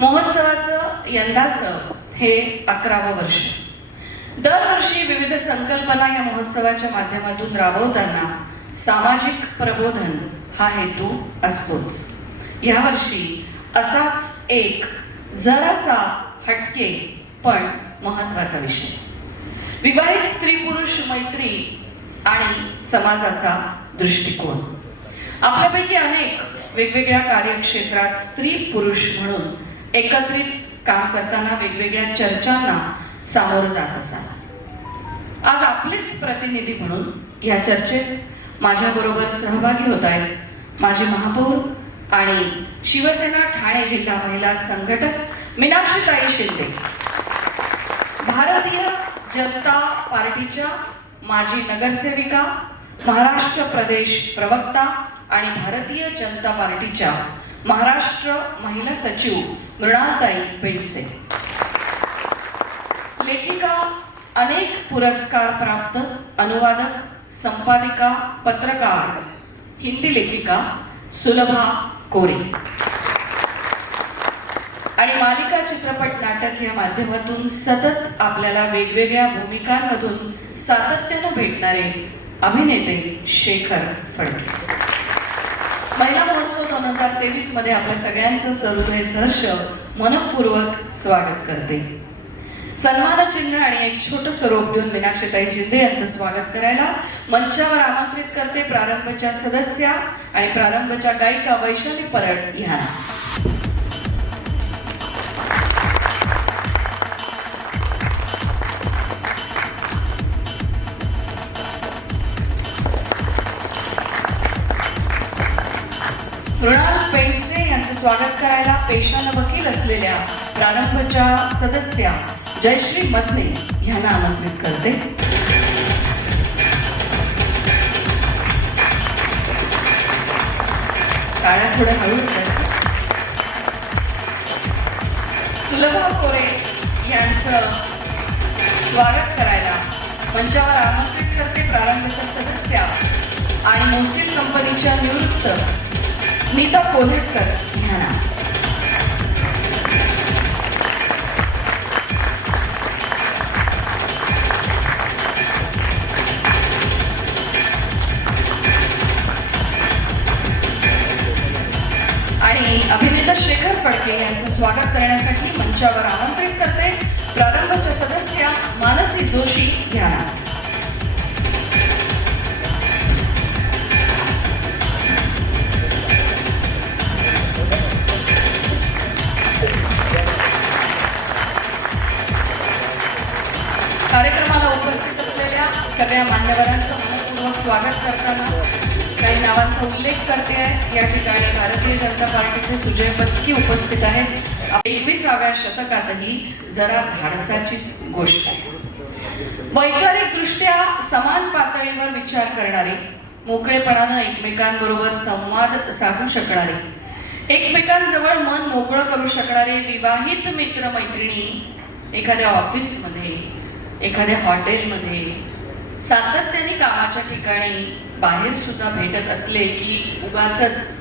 महोत्सवाचं यंदाचं हे 11वं वर्ष. दरवर्षी विविध संकल्पना या महोत्सवाच्या माध्यमातून राबवताना सामाजिक प्रबोधन हा हेतू असतोच. यावर्षी असाच एक जरासा हटके पण महत्वाचा विषय, विवाहित स्त्री पुरुष मैत्री आणि समाजाचा दृष्टिकोन. आपल्यापैकी अनेक वेगवेगळ्या कार्यक्षेत्रात स्त्री पुरुष म्हणून एकत्रित काम करताना वेगवेगळ्या चर्चांना सामोरं जात असाल. आज आपलेच प्रतिनिधी म्हणून या चर्चेत माझ्याबरोबर सहभागी होत आहेत माजी महापौर आणि शिवसेना ठाणे जिल्हा महिला संघटक मीनाक्षीताई शिंदे, भारतीय जनता पार्टीच्या माजी नगरसेविका, महाराष्ट्र प्रदेश प्रवक्ता आणि भारतीय जनता पार्टीच्या महाराष्ट्र महिला सचिव मृणालताई पेंडसे, लेखिका, अनेक पुरस्कार प्राप्त अनुवादक, संपादिका, पत्रकार, हिंदी लेखिका सुलभा कोरे आणि मालिका, चित्रपट, नाटक या माध्यमातून सतत आपल्याला वेगवेगळ्या भूमिकांमधून सातत्यानं भेटणारे अभिनेते शेखर फडके. महिला महोत्सव 2023 मध्ये आपल्या सगळ्यांचं सहृदय सहर्ष मनपूर्वक स्वागत करते. सन्मान चिन्ह आणि एक छोटं रोप देऊन मीनाक्षीताई शिंदे यांचं स्वागत करायला मंचावर आमंत्रित करते प्रारंभच्या सदस्या आणि प्रारंभच्या गायिका वैशाली परट यांना. मृणाल पेंडसे यांचं स्वागत करायला पेशानं वकील असलेल्या प्रारंभच्या सदस्या जयश्री मधने यांना आमंत्रित करते. टाळ्या थोड्या हळू करते. सुलभा कोरे यांचं स्वागत करायला मंचावर आमंत्रित करते प्रारंभच्या सदस्या आणि मोसिल कंपनीच्या निवृत्त नीता कोल्हेकर यांना. आणि अभिनेता शेखर फडके यांचं स्वागत करण्यासाठी मंचावर आमंत्रित करते प्रारंभच्या सदस्या मानसी जोशी यांना. कार्यक्रमाला उपस्थित असलेल्या सगळ्या मान्यवरांचं मनपूर्वक स्वागत करताना काही नावांचा उल्लेख करते आहे. या ठिकाणी भारतीय जनता पार्टीचे सुजय बत्की उपस्थित आहेत. 21व्या शतकातही जरा धाडसाचीच गोष्ट आहे. वैचारिक दृष्ट्या समान पातळीवर विचार करणारे, मोकळेपणानं एकमेकांबरोबर संवाद साधू शकणारे, एकमेकांजवळ मन मोकळं करू शकणारे विवाहित मित्र मैत्रिणी एखाद्या ऑफिसमध्ये, एखाद्या हॉटेलमध्ये, सातत्याने कामाच्या ठिकाणी, बाहेर सुद्धा भेटत असले की उगाचच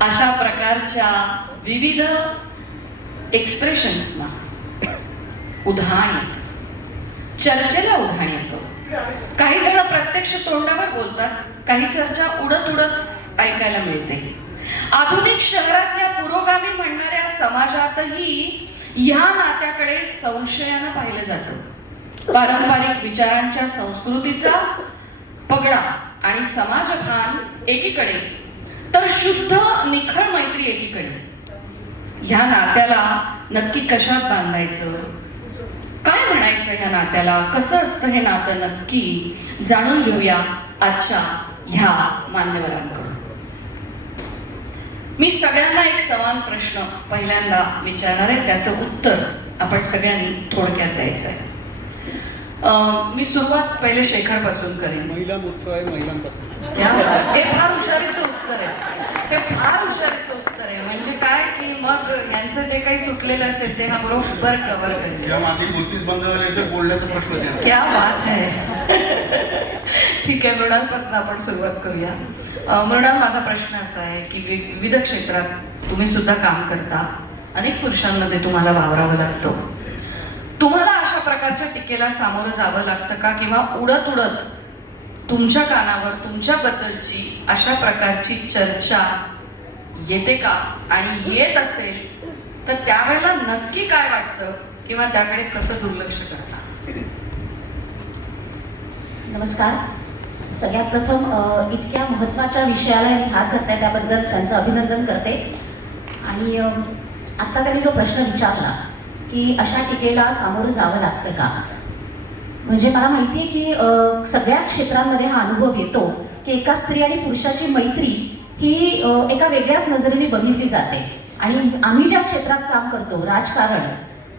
अशा प्रकारच्या विविध एक्सप्रेशन्सना उधाण येतं, चर्चेला उधाण येतं. काही जण प्रत्यक्ष तोंडावर बोलतात, काही चर्चा उडत उडत ऐकायला मिळते. आधुनिक शहरातल्या पुरोगामी म्हणणाऱ्या समाजातही ह्या नात्याकडे संशयानं पाहिलं जातं. पारंपरिक विचारांच्या संस्कृतीचा पगडा आणि समाजभान एकीकडे, तर शुद्ध निखळ मैत्री एकीकडे. ह्या नात्याला नक्की कशात बांधायचं, काय म्हणायचं ह्या नात्याला, कसं असतं हे नातं नक्की, जाणून घेऊया आजच्या ह्या मान्यवरांकडून. मी सगळ्यांना एक समान प्रश्न पहिल्यांदा विचारणार आहे, त्याचं उत्तर आपण सगळ्यांनी थोडक्यात द्यायचं आहे. मी सुरुवात पहिले शेखर पासून करेन. महिला उत्सव आहे, महिलांपासून. हे फार हुशारीचं उत्तर आहे, हे फार हुशारीचं उत्तर आहे. म्हणजे काय की मग यांचं जे काही सुटलेलं असेल ते हा बरोबर कव्हर करेल. माझी मूर्तीच बंद झाली बोलण्याचं प्रश्न. क्या बात आहे. ठीक आहे, मृणालपासून आपण सुरुवात करूया. मृणाल, माझा प्रश्न असा आहे की विविध क्षेत्रात तुम्ही सुद्धा काम करता, अनेक पुरुषांमध्ये तुम्हाला वावरावं लागतं. तुम्हाला अशा प्रकारच्या टीकेला सामोरं जावं लागतं का, किंवा उडत उडत तुमच्या कानावर तुमच्याबद्दलची अशा प्रकारची चर्चा येते का, आणि येत असेल तर त्यावेळेला नक्की काय वाटतं, किंवा त्याकडे कसं दुर्लक्ष करता? नमस्कार. सगळ्यात प्रथम इतक्या महत्त्वाच्या विषयाला मी हात घातलाय त्याबद्दल त्यांचं अभिनंदन करते. आणि आत्ता त्यांनी जो प्रश्न विचारला की अशा टीकेला सामोरं जावं लागतं का, म्हणजे मला माहिती आहे की सगळ्या क्षेत्रांमध्ये हा अनुभव येतो की एका स्त्री आणि पुरुषाची मैत्री ही एका वेगळ्याच नजरेने बघितली जाते. आणि आम्ही ज्या क्षेत्रात काम करतो, राजकारण,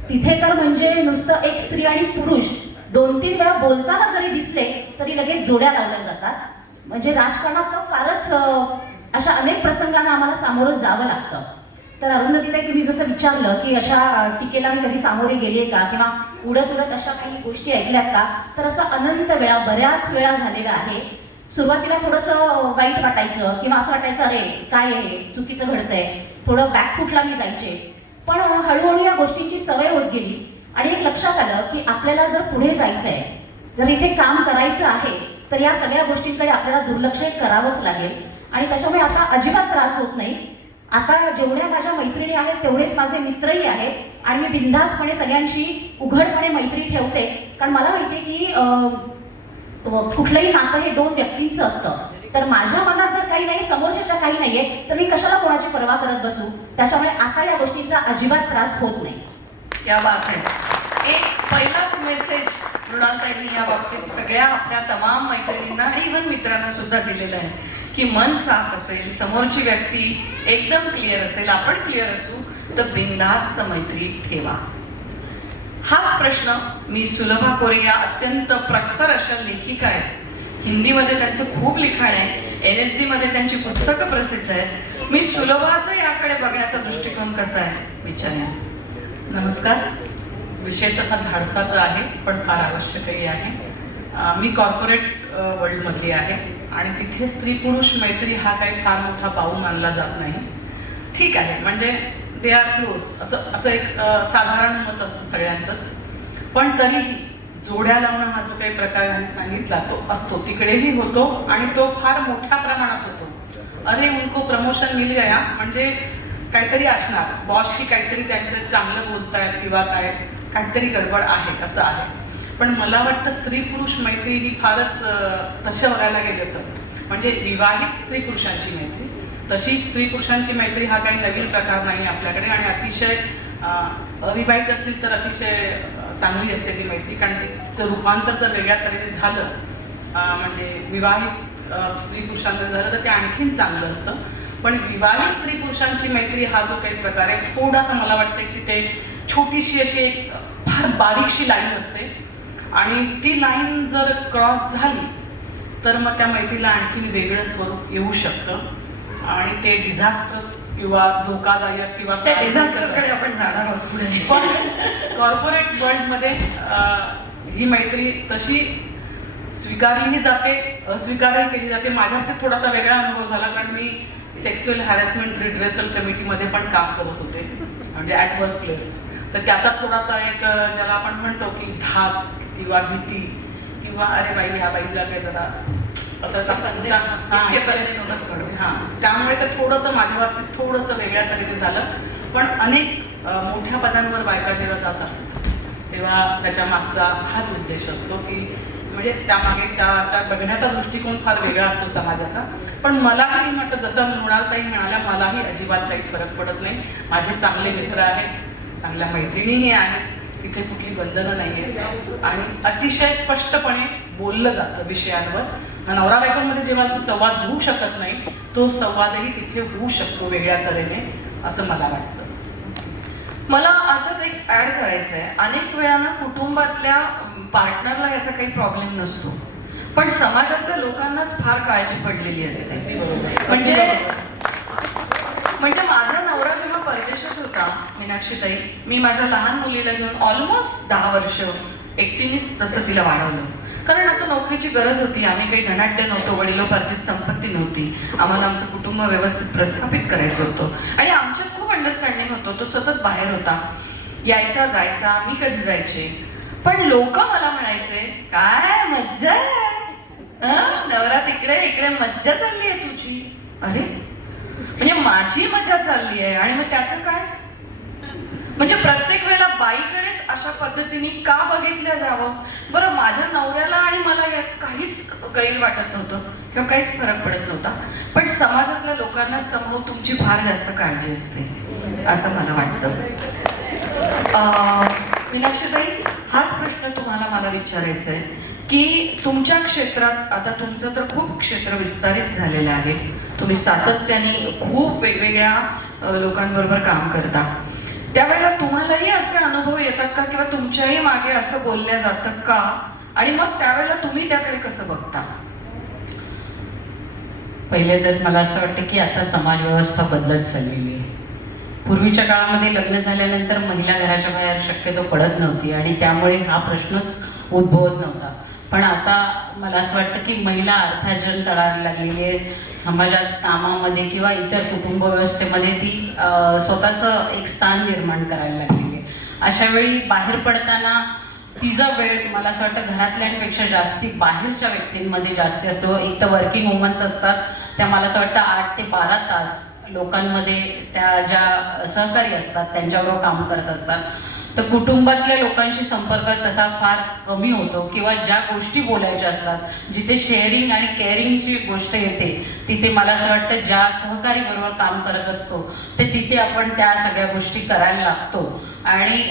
तिथे तर म्हणजे नुसतं एक स्त्री आणि पुरुष 2-3 वेळा बोलताना जरी दिसले तरी लगेच जोड्या लावल्या जातात. म्हणजे राजकारणात तर फारच अशा अनेक प्रसंगांना आम्हाला सामोरं जावं लागतं. तर अरुंधतीताई, तुम्ही जसं विचारलं की अशा टीकेला मी कधी सामोरे गेले का, किंवा उडत उडत अशा काही गोष्टी ऐकल्यात का, तर असं अनंत वेळा, बऱ्याच वेळा झालेलं आहे. सुरुवातीला थोडंसं वाईट वाटायचं, किंवा असं वाटायचं अरे काय आहे, चुकीचं घडतंय, थोडं बॅकफुटला मी जायचे. पण हळूहळू या गोष्टींची सवय होत गेली आणि एक लक्षात आलं की आपल्याला जर पुढे जायचं आहे, जर इथे काम करायचं आहे, तर या सगळ्या गोष्टींकडे आपल्याला दुर्लक्ष करावंच लागेल. आणि त्याच्यामुळे आता अजिबात त्रास होत नाही. आता जेवढ्या माझ्या मैत्रिणी आहेत तेवढेच माझे मित्रही आहेत, आणि मी बिनधास्तपणे सगळ्यांशी उघडपणे मैत्री ठेवते. कारण मला माहिती आहे की कुठलंही नातं हे 2 व्यक्तींचं असतं. तर माझ्या मनात जर काही नाही, समोरच्याच्या काही नाहीये, तर मी कशाला कोणाची पर्वा करत बसू. त्याच्यामुळे आता या गोष्टींचा अजिबात त्रास होत नाही. या बात आहे. एक पहिलाच मेसेज मृणालताईंनी या बाबतीत सगळ्या आपल्या तमाम मैत्रिणींना आणि इव्हन मित्रांना सुद्धा दिलेला आहे की मन साफ असेल, समोरची व्यक्ती एकदम क्लिअर असेल, आपण क्लिअर असू, तर बिनधास्त मैत्री ठेवा. हाच प्रश्न मी सुलभा कोरे या अत्यंत प्रखर अशा लेखिका आहेत, हिंदीमध्ये त्यांचं खूप लिखाण आहे, NSD मध्ये त्यांची पुस्तकं प्रसिद्ध आहेत. मी सुलभाचं याकडे बघण्याचा दृष्टिकोन कसा आहे विचारण्या. नमस्कार. विषय तसा धाडसाचा आहे पण फार आवश्यकही आहे. मी कॉर्पोरेट वर्ल्डमधली आहे आणि तिथे स्त्री पुरुष मैत्री हा काही फार मोठा पाऊल मानला जात नाही. ठीक आहे, म्हणजे दे आर क्लोज असं एक साधारण मत असतं सगळ्यांचंच. पण तरीही जोड्या लावणं हा जो काही प्रकार त्यांनी सांगितला तो असतो, तिकडेही होतो आणि तो फार मोठ्या प्रमाणात होतो. अरे उनको प्रमोशन मिल गया म्हणजे काहीतरी असणार, बॉसशी काहीतरी त्यांचं चांगलं बोलतायत किंवा काहीतरी गडबड आहे असं आहे. पण मला वाटतं स्त्री पुरुष मैत्री ही फारच तशा वरायला गेलं तर म्हणजे विवाहित स्त्री पुरुषांची मैत्री, तशी स्त्री पुरुषांची मैत्री हा काही नवीन प्रकार नाही आपल्याकडे. आणि अतिशय अविवाहित असतील तर अतिशय चांगली असते ती मैत्री, कारण तिचं रूपांतर जर वेगळ्या तऱ्हेने झालं, म्हणजे विवाहित स्त्री पुरुषांचं झालं तर ते आणखीन चांगलं असतं. पण विवाहित स्त्री पुरुषांची मैत्री हा जो काही प्रकार आहे, थोडासा मला वाटतं की ते छोटीशी अशी एक फार बारीकशी लाईन असते, आणि ती लाईन जर क्रॉस झाली तर मग त्या मैत्रीला आणखी वेगळं स्वरूप येऊ शकतं आणि ते डिझास्टर्स किंवा धोकादायक किंवा त्या डिझास्टरकडे आपण जाणार आहोत पुढे. पण कॉर्पोरेट वर्ल्डमध्ये ही मैत्री तशी स्वीकारलीही जाते, अस्वीकारही केली जाते. माझ्या बाबतीत थोडासा वेगळा अनुभव झाला, कारण मी सेक्स्युअल हॅरेसमेंट रिड्रेसल कमिटीमध्ये पण काम करत होते, म्हणजे ॲट वर्क प्लेस. तर त्याचा थोडासा एक ज्याला आपण म्हणतो की धाक किंवा भीती किंवा अरे बाई ह्या बाईला काय जरा असं त्यामुळे ते थोडंसं माझ्या बाबतीत थोडंसं वेगळ्या तऱ्हेने झालं. पण अनेक मोठ्या पदांवर बायका जेव्हा जात असतात तेव्हा त्याच्या मागचा हाच उद्देश असतो की म्हणजे त्यामागे त्याचा बघण्याचा दृष्टिकोन फार वेगळा असतो समाजाचा. पण मलाही म्हटलं, जसं मृणालताई म्हणाल्या, मलाही अजिबात काही फरक पडत नाही. माझे चांगले मित्र आहेत, चांगल्या मैत्रिणीही आहेत, तिथे कुठली बंधनं नाही आहेत आणि अतिशय स्पष्टपणे बोललं जातं विषयांवर. नवरा बायकोमध्ये जेव्हा संवाद होऊ शकत नाही, तो संवादही तिथे होऊ शकतो वेगळ्या तऱ्हेने, असं मला वाटतं. मला याच्यात एक ऍड करायचं आहे. अनेक वेळानं कुटुंबातल्या पार्टनरला याचा काही प्रॉब्लेम नसतो, पण समाजातल्या लोकांनाच फार काळजी पडलेली असते. म्हणजे माझा नवरा जेव्हा परदेशात होता, मीनाक्षीताई, मी माझ्या लहान मुलीला घेऊन ऑलमोस्ट 10 वर्ष एकटीनेच तसं तिला वाढवलं. कारण आता नोकरीची गरज होती, आम्ही काही धनाढ्य नव्हतो, वडिलोपार्जित संपत्ती नव्हती, आम्हाला आमचं कुटुंब व्यवस्थित प्रस्थापित करायचं होतं आणि आमच्यात खूप अंडरस्टँडिंग होतं. तो सतत बाहेर होता, यायचा जायचा, मी कधी जायचे. पण लोक मला म्हणायचे, काय मज्जा आहे, नवरा तिकडे इकडे मज्जा चालली आहे तुझी. अरे म्हणजे माझी मजा चालली आहे आणि मग त्याचं काय? म्हणजे प्रत्येक वेळेला बाईकडेच अशा पद्धतीने का बघितलं जावं? बरं, माझ्या नवऱ्याला आणि मला यात काहीच गैर वाटत नव्हतं किंवा काहीच फरक पडत नव्हता, पण समाजातल्या लोकांना समोर तुमची फार जास्त काळजी असते असं मला वाटतं. मीनाक्षीताई, हाच प्रश्न तुम्हाला मला विचारायचा आहे की तुमच्या क्षेत्रात आता तुमचं तर खूप क्षेत्र विस्तारित झालेलं आहे, तुम्ही सातत्याने खूप वेगवेगळ्या लोकांबरोबर काम करता, त्यावेळेला तुम्हालाही असे अनुभव येतात का किंवा तुमच्याही मागे असं बोलल्या जातं का, आणि मग त्यावेळेला तुम्ही त्याकडे कसं बघता? पहिले तर मला असं वाटतं की आता समाज व्यवस्था बदलत चाललेली आहे. पूर्वीच्या काळामध्ये लग्न झाल्यानंतर महिला घराच्या बाहेर शक्यतो पडत नव्हती आणि त्यामुळे हा प्रश्नच उद्भवत नव्हता. पण आता मला असं वाटतं की महिला अर्थार्जन करायला लागलेली आहे, समाजात कामामध्ये किंवा इतर कुटुंब व्यवस्थेमध्ये ती स्वतःचं एक स्थान निर्माण करायला लागलेली आहे. अशा वेळी बाहेर पडताना तिचा वेळ मला असं वाटतं घरातल्यांपेक्षा जास्ती बाहेरच्या व्यक्तींमध्ये जास्ती असतो. एक तर वर्किंग वुमन्स असतात, त्या मला असं वाटतं 8 ते 12 तास लोकांमध्ये त्या ज्या सहकारी असतात त्यांच्याबरोबर काम करत असतात. तर कुटुंबातल्या लोकांशी संपर्क तसा फार कमी होतो किंवा ज्या गोष्टी बोलायच्या असतात, जिथे शेअरिंग आणि केअरिंगची गोष्ट येते तिथे मला असं वाटतं ज्या सहकारी बरोबर काम करत असतो ते तिथे आपण त्या सगळ्या गोष्टी करायला लागतो आणि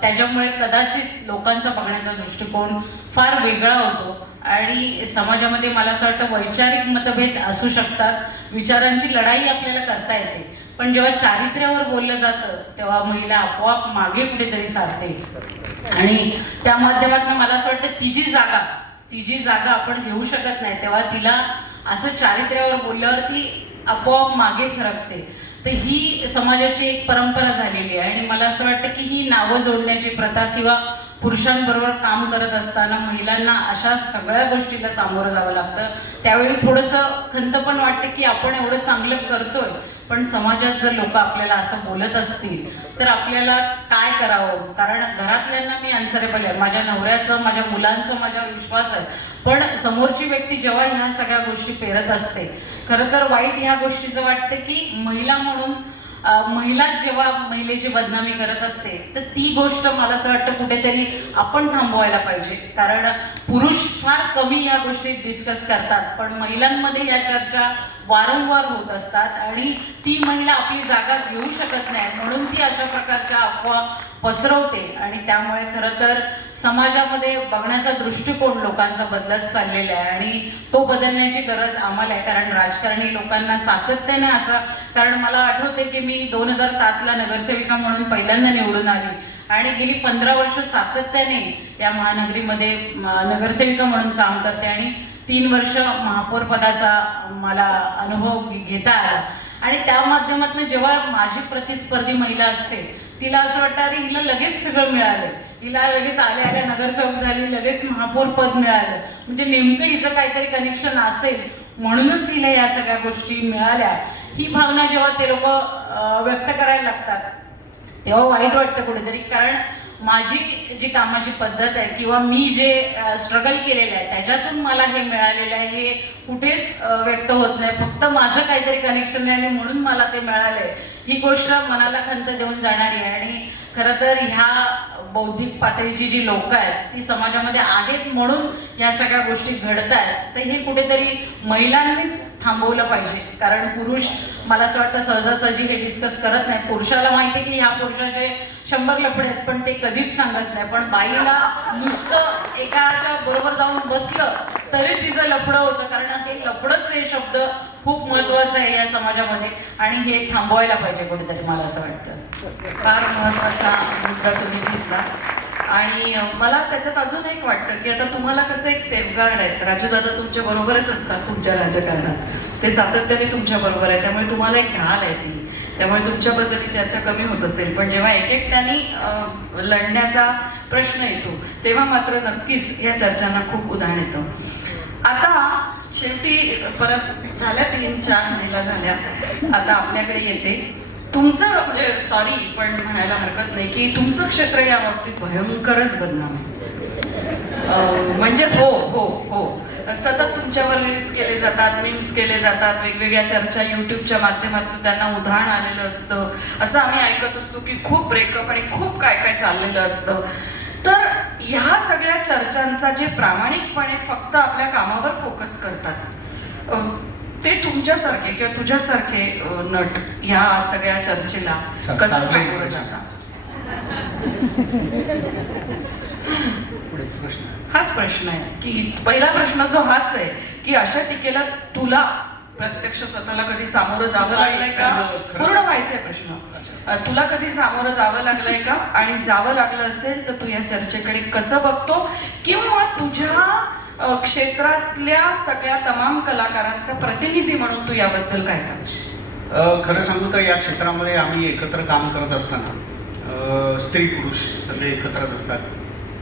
त्याच्यामुळे कदाचित लोकांचा बघण्याचा दृष्टिकोन फार वेगळा होतो आणि समाजामध्ये मला असं वाटतं वैचारिक मतभेद असू शकतात, विचारांची लढाई आपल्याला करता येते, पण जेव्हा चारित्र्यावर बोललं जातं तेव्हा महिला आपोआप मागे कुठेतरी सारते आणि त्या माध्यमातून मला असं वाटतं तिची जागा आपण घेऊ शकत नाही, तेव्हा तिला असं चारित्र्यावर बोलल्यावर ती आपोआप मागे सरकते. तर ही समाजाची एक परंपरा झालेली आहे आणि मला असं वाटतं की ही नावं जोडण्याची प्रथा किंवा पुरुषांबरोबर काम करत असताना महिलांना अशा सगळ्या गोष्टीला सामोरं जावं लागतं. त्यावेळी थोडंसं खंत पण वाटते की आपण एवढं चांगलं करतोय, पण समाजात जर लोक आपल्याला असं बोलत असतील तर आपल्याला काय करावं? कारण घरातल्यांना मी अनसरेबल आहे, माझ्या नवऱ्याचं, माझ्या मुलांचं माझ्यावर विश्वास आहे, पण समोरची व्यक्ती जेव्हा ह्या सगळ्या गोष्टी पेरत असते, खरं तर वाईट ह्या गोष्टीचं वाटतं की महिला म्हणून महिला जेव्हा महिलेची बदनामी करत असते तर ती गोष्ट मला असं वाटतं कुठेतरी आपण थांबवायला पाहिजे. कारण पुरुष फार कमी या गोष्टी डिस्कस करतात, पण महिलांमध्ये या चर्चा वारंवार होत असतात आणि ती महिला आपली जागा घेऊ शकत नाही म्हणून ती अशा प्रकारच्या अफवा पसरवते आणि त्यामुळे खरं तर समाजामध्ये बघण्याचा दृष्टिकोन लोकांचा बदलत चाललेला आहे आणि तो बदलण्याची गरज आम्हाला आहे. कारण राजकारणी लोकांना सातत्याने अशा, कारण मला आठवते की मी 2007ला नगरसेविका म्हणून पहिल्यांदा निवडून आली आणि गेली 15 वर्ष सातत्याने या महानगरीमध्ये नगरसेविका म्हणून काम करते आणि 3 वर्ष महापौर पदाचा मला अनुभव घेता आला आणि त्या माध्यमातून जेव्हा माझी प्रतिस्पर्धी महिला असते तिला असं वाटतं अरे हिला लगेच सगळं मिळालं, हिला लगेच आल्या नगरसेवक झाली, लगेच महापौर पद मिळालं, म्हणजे नेमकं हिचं काहीतरी कनेक्शन असेल म्हणूनच हिला या सगळ्या गोष्टी मिळाल्या. ही भावना जेव्हा ते लोक व्यक्त करायला लागतात तेव्हा वाईट वाटतं कुठेतरी. कारण माझी जी कामाची पद्धत आहे किंवा मी जे स्ट्रगल केलेलं आहे त्याच्यातून मला हे मिळालेलं आहे हे कुठेच व्यक्त होत नाही. फक्त माझं काहीतरी कनेक्शन आहे आणि म्हणून मला ते मिळालंय, ही गोष्ट मनाला खंत देऊन जाणारी आहे. आणि खरं तर ह्या बौद्धिक पातळीची जी लोक आहेत ती समाजामध्ये आहेत म्हणून या सगळ्या गोष्टी घडत आहेत. तर हे कुठेतरी महिलांनीच थांबवलं पाहिजे. कारण पुरुष मला असं वाटतं सहजासहजी हे डिस्कस करत नाही. पुरुषाला माहिती आहे की ह्या पुरुषाचे 100 लफडे आहेत पण ते कधीच सांगत नाही. पण बाईला नुसतं एकाच्या बरोबर जाऊन बसलं तरी तिचं लफडं होतं, कारण ते लफडंच हे शब्द खूप महत्वाचं आहे या समाजामध्ये आणि हे थांबवायला पाहिजे कुठेतरी, मला असं वाटतं. फार महत्वाचा मुद्दा तुम्ही घेतला आणि मला त्याच्यात अजून एक वाटतं की आता तुम्हाला कसं एक सेफगार्ड आहेत, राजूदादा तुमच्या बरोबरच असतात तुमच्या राजकारणात, ते सातत्याने तुमच्या बरोबर आहे, त्यामुळे तुम्हाला एक ढाल आहे ती त्यामुळे तुमच्याबद्दल चर्चा कमी होत असेल, पण जेव्हा एकट्याने लढण्याचा प्रश्न येतो तेव्हा मात्र नक्कीच या चर्चांना खूप उधाण येतं. आता शेवटी परत झाल्या 3-4 महिला झाल्या, आता आपल्याकडे येते. तुमचं म्हणजे सॉरी पण म्हणायला हरकत नाही की तुमचं क्षेत्र या बाबतीत भयंकरच बदनाम आहे. म्हणजे हो हो हो सतत तुमच्यावर रील्स केले जातात, मीम्स केले जातात, वेगवेगळ्या चर्चा युट्यूबच्या माध्यमातून त्यांना उधाण आलेलं असतं. असं आम्ही ऐकत असतो की खूप ब्रेकअप आणि खूप काय काय चाललेलं असतं. तर ह्या सगळ्या चर्चांचा जे प्रामाणिकपणे फक्त आपल्या कामावर फोकस करतात ते तुमच्यासारखे किंवा तुझ्यासारखे नट ह्या सगळ्या चर्चेला कसं सामोरं जातात? हाच प्रश्न आहे की पहिला प्रश्न जो हाच आहे की अशा टीकेला तुला प्रत्यक्ष स्वतःला कधी सामोरं जावं लागलंय का? पूर्ण व्हायचंय प्रश्न. तुला कधी सामोरं जावं लागलंय का? आणि जावं लागलं असेल तर तू या चर्चेकडे कसं बघतो, किंवा तुझ्या क्षेत्रातल्या सगळ्या तमाम कलाकारांचा प्रतिनिधी म्हणून तू याबद्दल काय सांगशील? खरं सांगू तर या क्षेत्रामध्ये आम्ही एकत्र काम करत असताना स्त्री पुरुष सगळे एकत्रच असतात.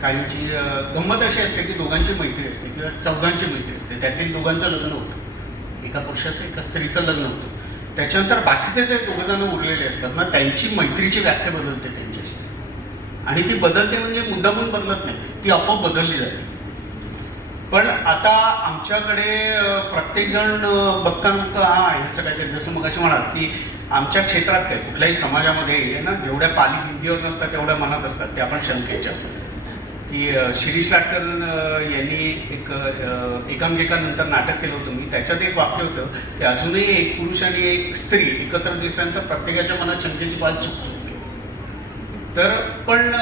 काहींची गंमत अशी असते की दोघांची मैत्री असते किंवा चौघांची मैत्री असते, त्यातील दोघांचं लग्न होतं, एका पुरुषाचं एका स्त्रीचं लग्न होतं. त्याच्यानंतर बाकीचे जे दोघं जण उरलेले असतात ना, त्यांची मैत्रीची व्याख्या बदलते त्यांच्याशी, आणि ती बदलते म्हणजे मुद्दामून बदलत नाही, ती आपोआप बदलली जाते. पण आता आमच्याकडे प्रत्येकजण बघता हा ह्याचं काहीतरी, जसं मग अशी म्हणाल की आमच्या क्षेत्रात काय कुठल्याही समाजामध्ये ना जेवढ्या पाली भिंतीवर नसतात तेवढ्या मनात असतात, ते आपण शंकेच्या की शिरीष लाटकर यांनी एक एकांकिकानंतर नाटक केलं होतं मी, त्याच्यात एक वाक्य होतं की अजूनही एक पुरुष आणि एक स्त्री एकत्र दिसल्यानंतर प्रत्येकाच्या मनात शंकेची पाल चुकते. तर पण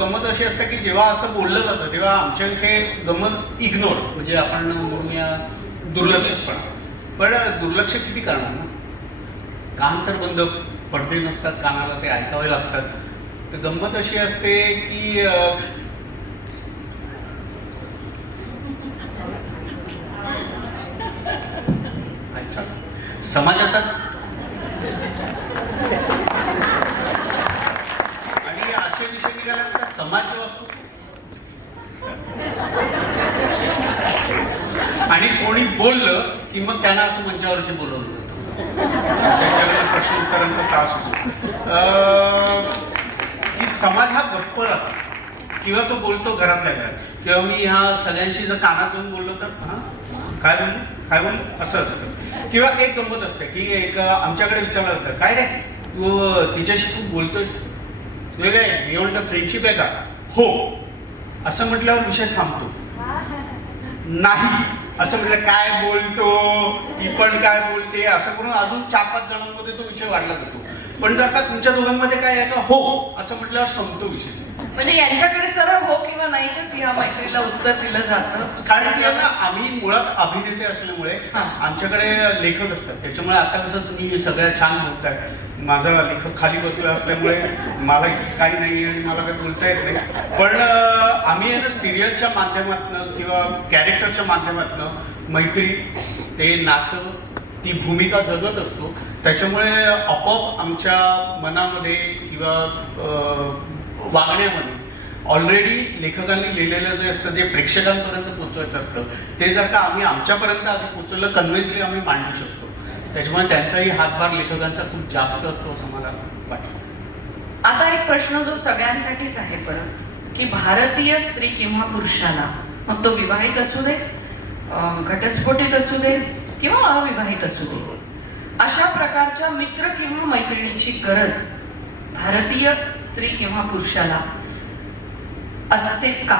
गमत अशी असते की जेव्हा असं बोललं जातं तेव्हा आमच्या इथे गमत इग्नोर, म्हणजे आपण म्हणूया दुर्लक्षितपणा. पण दुर्लक्ष किती करणार ना, कान तर बंद, पडदे नसतात कानाला, ते ऐकावे लागतात. तर गंमत अशी असते की समाजाचा आणि असे विषय निघाल्यानंतर समाज जेव्हा असतो आणि कोणी बोललं की मग त्यांना असं मंचावरती बोलवलं जातं, त्याच्याकडे प्रश्न उत्तरांचा त्रास होतो की समाज हा गप्प राहतो किंवा तो बोलतो घरातल्या घरात, किंवा मी ह्या सगळ्यांशी जर कानात जाऊन बोललो तर हा काय बोल असं असतं. किंवा एक गंमत असते की एक आमच्याकडे विचारलं जातं, काय रे तू तिच्याशी खूप बोलतोयस, तुझे काय बियॉन्ड द फ्रेंडशिप आहे का? हो असं म्हटल्यावर विषय थांबतो. नाही असं म्हटलं काय बोलतो, ती पण काय बोलते, असं करून अजून 4-5 जणांमध्ये तो विषय वाढला जातो. पण जर का तुमच्या दोघांमध्ये काय आहे का हो असं म्हटल्यावर संपतो विषय. म्हणजे यांच्याकडे सरळ हो किंवा नाहीच या मैत्रीला उत्तर दिलं जातं. कारण की आम्ही मुळात अभिनेते असल्यामुळे आमच्याकडे लेखक असतात, त्याच्यामुळे आता कसं तुम्ही सगळ्या छान बोलताय, माझा लेखक खाली बसला असल्यामुळे मला काही नाही आणि मला काही बोलता येत नाही. पण आम्ही सिरियलच्या माध्यमातून किंवा कॅरेक्टरच्या माध्यमातून मैत्री, ते नातं, ती भूमिका जगत असतो. त्याच्यामुळे आपोआप आमच्या मनामध्ये किंवा वागण्यामध्ये ऑलरेडी लेखकांनी लिहिलेलं जे असतं जे प्रेक्षकांपर्यंत पोचवायचं असतं ते जर का आम्ही आमच्यापर्यंत आधी पोचवलं कन्व्हिन्सली आम्ही मांडू शकतो. त्याच्यामुळे त्यांचाही हातभार लेखकांचा खूप जास्त असतो असं मला वाटतं. आता एक प्रश्न जो सगळ्यांसाठीच आहे परत, की भारतीय स्त्री किंवा पुरुषाला, मग तो विवाहित असू दे, घटस्फोटित असू दे किंवा अविवाहित असू दे, अशा प्रकारच्या मित्र किंवा मैत्रिणीची गरज भारतीय स्त्री किंवा पुरुषाला असते का?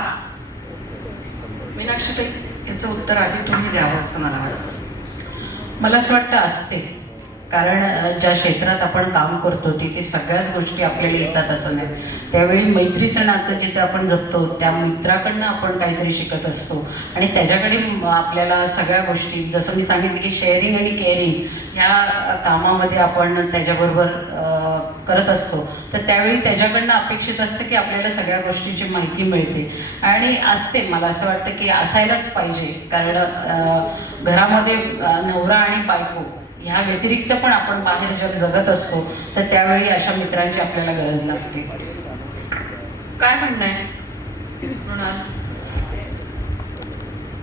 मीनाक्षी, याचं उत्तर आधी तुम्ही द्यावं असं मला वाटतं. मला असं वाटतं असते, कारण ज्या क्षेत्रात आपण काम करतो तिथे सगळ्याच गोष्टी आपल्याला येतात असं नाही. त्यावेळी मैत्रीचं नातं जिथे आपण जपतो त्या मित्राकडनं आपण काहीतरी शिकत असतो आणि त्याच्याकडे आपल्याला सगळ्या गोष्टी, जसं मी सांगितलं की शेअरिंग आणि केअरिंग ह्या कामामध्ये आपण त्याच्याबरोबर करत असतो, तर त्यावेळी त्याच्याकडनं अपेक्षित असतं की आपल्याला सगळ्या गोष्टींची माहिती मिळते आणि असते. मला असं वाटतं की असायलाच पाहिजे, कारण घरामध्ये नवरा आणि बायको ह्या व्यतिरिक्त पण आपण बाहेर जग जगत असतो, तर त्यावेळी अशा मित्रांची आपल्याला गरज लागते. काय म्हणणं आहे मृणाल?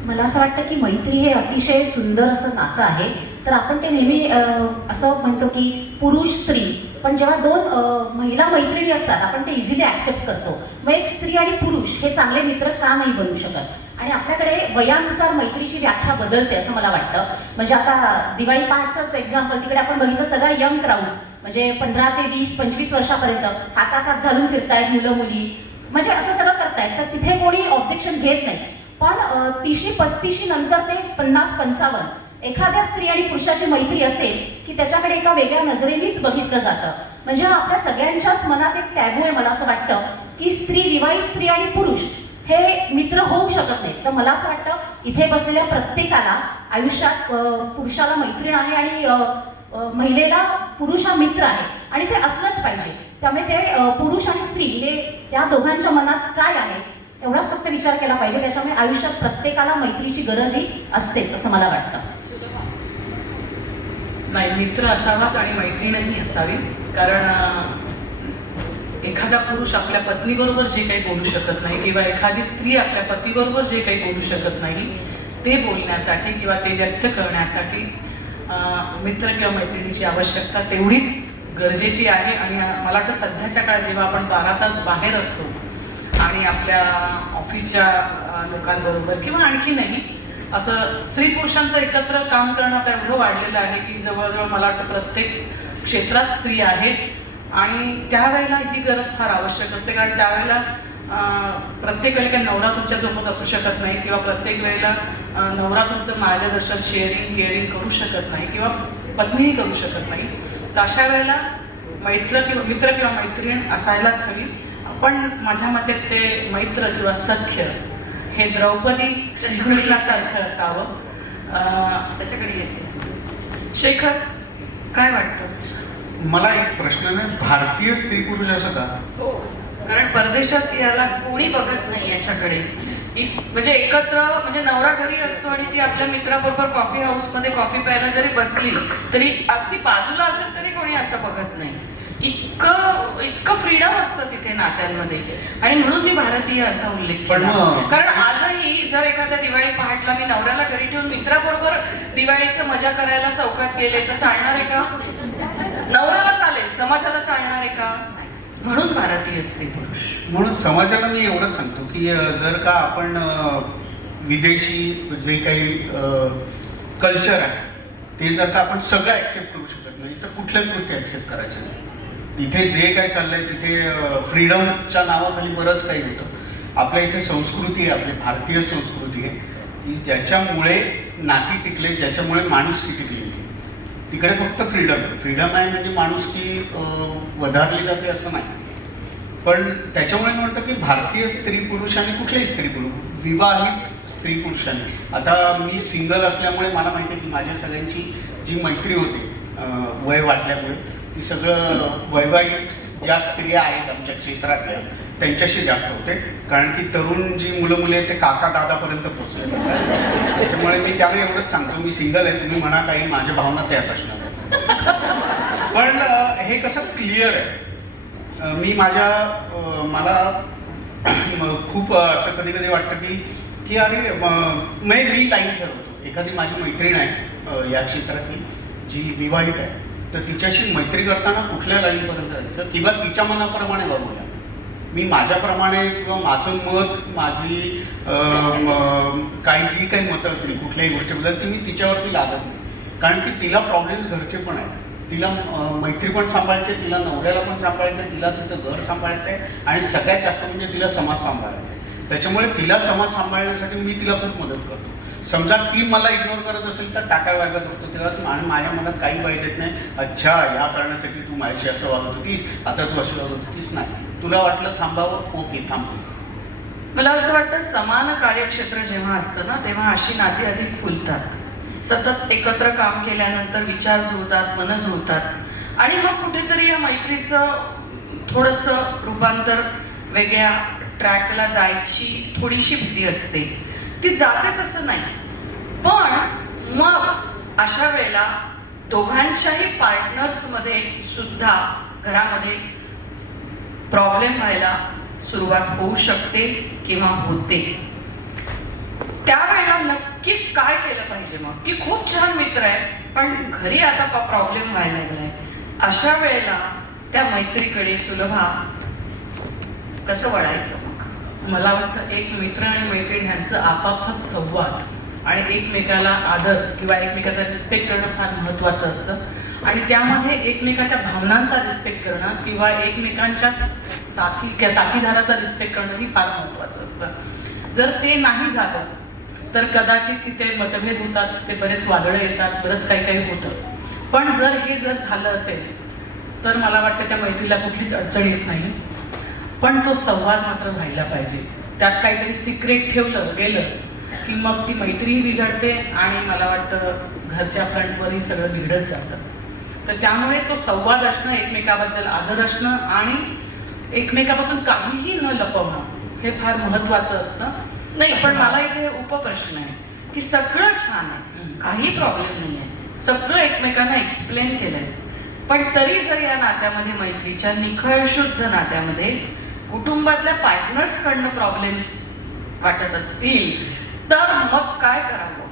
मला असं वाटतं की मैत्री हे अतिशय सुंदर असं नातं आहे. तर आपण ते नेहमी असं म्हणतो की पुरुष स्त्री, पण जेव्हा दोन महिला मैत्रिणी असतात आपण ते इझिली ॲक्सेप्ट करतो. मग एक स्त्री आणि पुरुष हे चांगले मित्र का नाही बनू शकत? आणि आपल्याकडे वयानुसार मैत्रीची व्याख्या बदलते असं मला वाटतं. म्हणजे आता दिवाळी पहाटचंच एक्झाम्पल, तिकडे आपण बघितलं सगळा यंग क्राऊड, म्हणजे 15 ते 20-25 वर्षापर्यंत हातात हात घालून फिरतायत मुलं मुली, म्हणजे असं सगळं करतायत. तर तिथे कोणी ऑब्जेक्शन घेत नाही. पण 30-35 नंतर ते 50-55 एखाद्या स्त्री आणि पुरुषाची मैत्री असेल की त्याच्याकडे एका वेगळ्या नजरेनेच बघितलं जातं. म्हणजे हा आपल्या सगळ्यांच्याच मनात एक टॅबू आहे. मला असं वाटतं की स्त्री, विवाहित स्त्री आणि पुरुष हे मित्र होऊ शकत नाहीत. तर मला असं वाटतं इथे बसलेल्या प्रत्येकाला आयुष्यात पुरुषाला मैत्रीण आहे आणि महिलेला पुरुष हा मित्र आहे आणि ते असलंच पाहिजे. त्यामुळे ते पुरुष आणि स्त्री हे त्या दोघांच्या मनात काय आहे एवढाच फक्त विचार केला पाहिजे. त्याच्यामुळे आयुष्यात प्रत्येकाला मैत्रीची गरजही असतेच असं मला वाटतं. नाही, मित्र असावाच आणि मैत्रीणही असावी. कारण एखादा पुरुष आपल्या पत्नीबरोबर जे काही बोलू शकत नाही किंवा एखादी स्त्री आपल्या पतीबरोबर जे काही बोलू शकत नाही ते बोलण्यासाठी किंवा ते व्यक्त करण्यासाठी मित्र किंवा मैत्रिणीची आवश्यकता तेवढीच गरजेची आहे. आणि मला वाटतं सध्याच्या काळात जेव्हा आपण 12 तास बाहेर असतो आणि आपल्या ऑफिसच्या लोकांबरोबर किंवा आणखी नाही, असं स्त्री पुरुषांचं एकत्र काम करणं आता एवढं वाढलेलं आहे की जवळजवळ मला वाटतं प्रत्येक क्षेत्रात स्त्री आहेत. आणि त्यावेळेला ही गरज फार आवश्यक असते. कारण त्यावेळेला प्रत्येक वेळेला काही नवरा तुमच्या सोबत असू शकत नाही किंवा प्रत्येक वेळेला नवरा तुमचं मार्गदर्शन, शेअरिंग, केअरिंग करू शकत नाही किंवा पत्नीही करू शकत नाही. तर अशा वेळेला मित्र किंवा मैत्रीण असायलाच हवी. पण माझ्या मते ते मैत्र किंवा सख्य हे द्रौपदी श्रीकृष्णासारखं असावं. त्याच्याकडे येते. शेखर, काय वाटतं? मला एक प्रश्न नाही, भारतीय स्त्री पुरुष असं का? हो, कारण परदेशात याला कोणी बघत नाही याच्याकडे. म्हणजे एकत्र, म्हणजे नवरा घरी असतो आणि ती आपल्या मित्राबरोबर कॉफी हाऊसमध्ये कॉफी प्यायला जरी बसली तरी अगदी बाजूला असेल तरी कोणी असं बघत नाही. इतकं फ्रीडम असतं तिथे नात्यांमध्ये. आणि म्हणून मी भारतीय असा उल्लेख केला. कारण आजही जर एखाद्या दिवाळी पहाटला मी नवऱ्याला घरी ठेवून मित्राबरोबर दिवाळीचं मजा करायला चौकात गेले तर चालणार आहे का? नवऱ्याला चालेल, समाजाला चालणार आहे का? म्हणून भारतीय स्त्री पुरुष. म्हणून समाजाला मी एवढंच सांगतो की जर का आपण विदेशी जे काही कल्चर आहे ते जर का आपण सगळं ऍक्सेप्ट करू शकत नाही तर कुठल्याच गोष्टी ऍक्सेप्ट करायच्या नाही. तिथे जे काही चाललंय तिथे फ्रीडमच्या नावाखाली बरंच काही होतं. आपल्या इथे संस्कृती आहे, आपली भारतीय संस्कृती आहे की ज्याच्यामुळे नाती टिकले, ज्याच्यामुळे माणुसकी टिकली. तिकडे फक्त फ्रीडम आहे म्हणजे माणुसकी वधारली जाते असं नाही. पण त्याच्यामुळे मी म्हणतो की भारतीय स्त्री पुरुष आणि कुठलेही स्त्री पुरुष, विवाहित स्त्री पुरुषांनी, आता मी सिंगल असल्यामुळे मला माहिती आहे की माझ्या सगळ्यांची जी मैत्री होती वय वाढल्यामुळे ती सगळं वैवाहिक ज्या स्त्रिया आहेत आमच्या क्षेत्रातल्या त्यांच्याशी जास्त होते. कारण की तरुण जी मुलं मुली आहेत ते काका दादापर्यंत पोहोचले. त्याच्यामुळे मी त्यामुळे एवढंच सांगतो, मी सिंगल आहे, तुम्ही म्हणा काही, माझ्या भावना त्याच असणार. पण हे कसं क्लिअर आहे. मी मला खूप असं कधी कधी वाटतं की अरे मी लाईन ठरवतो. एखादी माझी मैत्रीण आहे या क्षेत्रातली जी विवाहित आहे तर तिच्याशी मैत्री करताना कुठल्या लाईनपर्यंत जायचं किंवा तिच्या मनाप्रमाणे वागूया. मी माझ्याप्रमाणे किंवा माझं मत, माझी जी काही मतं असतील कुठल्याही गोष्टीबद्दल ती मी तिच्यावरती लागत नाही. कारण की तिला प्रॉब्लेम्स घरचे पण आहेत, तिला मैत्री पण सांभाळायचे, तिला नवऱ्याला पण सांभाळायचं, तिला तिचं घर सांभाळायचं आहे आणि सगळ्यात जास्त म्हणजे तिला समाज सांभाळायचा आहे. त्याच्यामुळे तिला समाज सांभाळण्यासाठी मी तिला खूप मदत करतो. समजा ती मला इग्नोर करत असेल तर टाका वागत होतो तेव्हा आणि माझ्या मनात काही वाईट येत नाही. अच्छा, या कारणासाठी तू माझ्याशी असं वागत होतीस, आता तू अशी वागत होतीस नाही. तुला वाटलं थांबावं, ओके थांबव. मला असं वाटतं समान कार्यक्षेत्र जेव्हा असतं ना तेव्हा अशी नाती अधिक फुलतात. सतत एकत्र काम केल्यानंतर विचार जुळतात, मनं जुळतात आणि मग कुठेतरी या मैत्रीचं थोडंसं रूपांतर वेगळ्या ट्रॅकला जायची थोडीशी भीती असते. ती जातेच असं नाही. पण मग अशा वेळेला दोघांच्याही पार्टनर्समध्ये सुद्धा घरामध्ये प्रॉब्लेम व्हायला सुरुवात होऊ शकते किंवा होते. त्यावेळेला नक्की काय केलं पाहिजे मग, की खूप छान मित्र आहे पण घरी आता प्रॉब्लेम व्हायला लागलाय, अशा वेळेला त्या मैत्रीकडे सुलभा कसं वळायचं मग? मला वाटतं एक मित्र आणि मैत्रीण यांचं आपापसात संवाद आणि एकमेकाला आदर किंवा एकमेकाचा रिस्पेक्ट करणं फार महत्त्वाचं असतं आणि त्यामध्ये एकमेकाच्या भावनांचा रिस्पेक्ट करणं किंवा एकमेकांच्या साथीदाराचा रिस्पेक्ट करणं ही फार महत्त्वाचं असतं. जर ते नाही झालं तर कदाचित तिथे मतभेद होतात, ते बरेच वादळं येतात, बरंच काही काही होतं. पण जर झालं असेल तर मला वाटतं त्या मैत्रीला कुठलीच अडचण येत नाही. पण तो संवाद मात्र व्हायला पाहिजे. त्यात काहीतरी सिक्रेट ठेवलं गेलं की मग ती मैत्रीही बिघडते आणि मला वाटतं घरच्या फ्रंटवरही सगळं बिघडत जातं. तर त्यामुळे तो संवाद असणं, एकमेकाबद्दल आदर असणं आणि एकमेकापासून काहीही न लपवणं हे फार महत्त्वाचं असतं. नाही, पण मला इथे उपप्रश्न आहे की सगळं छान आहे, काही प्रॉब्लेम नाही आहे, सगळं एकमेकांना एक्सप्लेन केलंय, पण तरी जर या नात्यामध्ये, मैत्रीच्या निखळ शुद्ध नात्यामध्ये कुटुंबातल्या पार्टनर्स कडनं प्रॉब्लेम्स वाटत असतील तर मग काय करावं?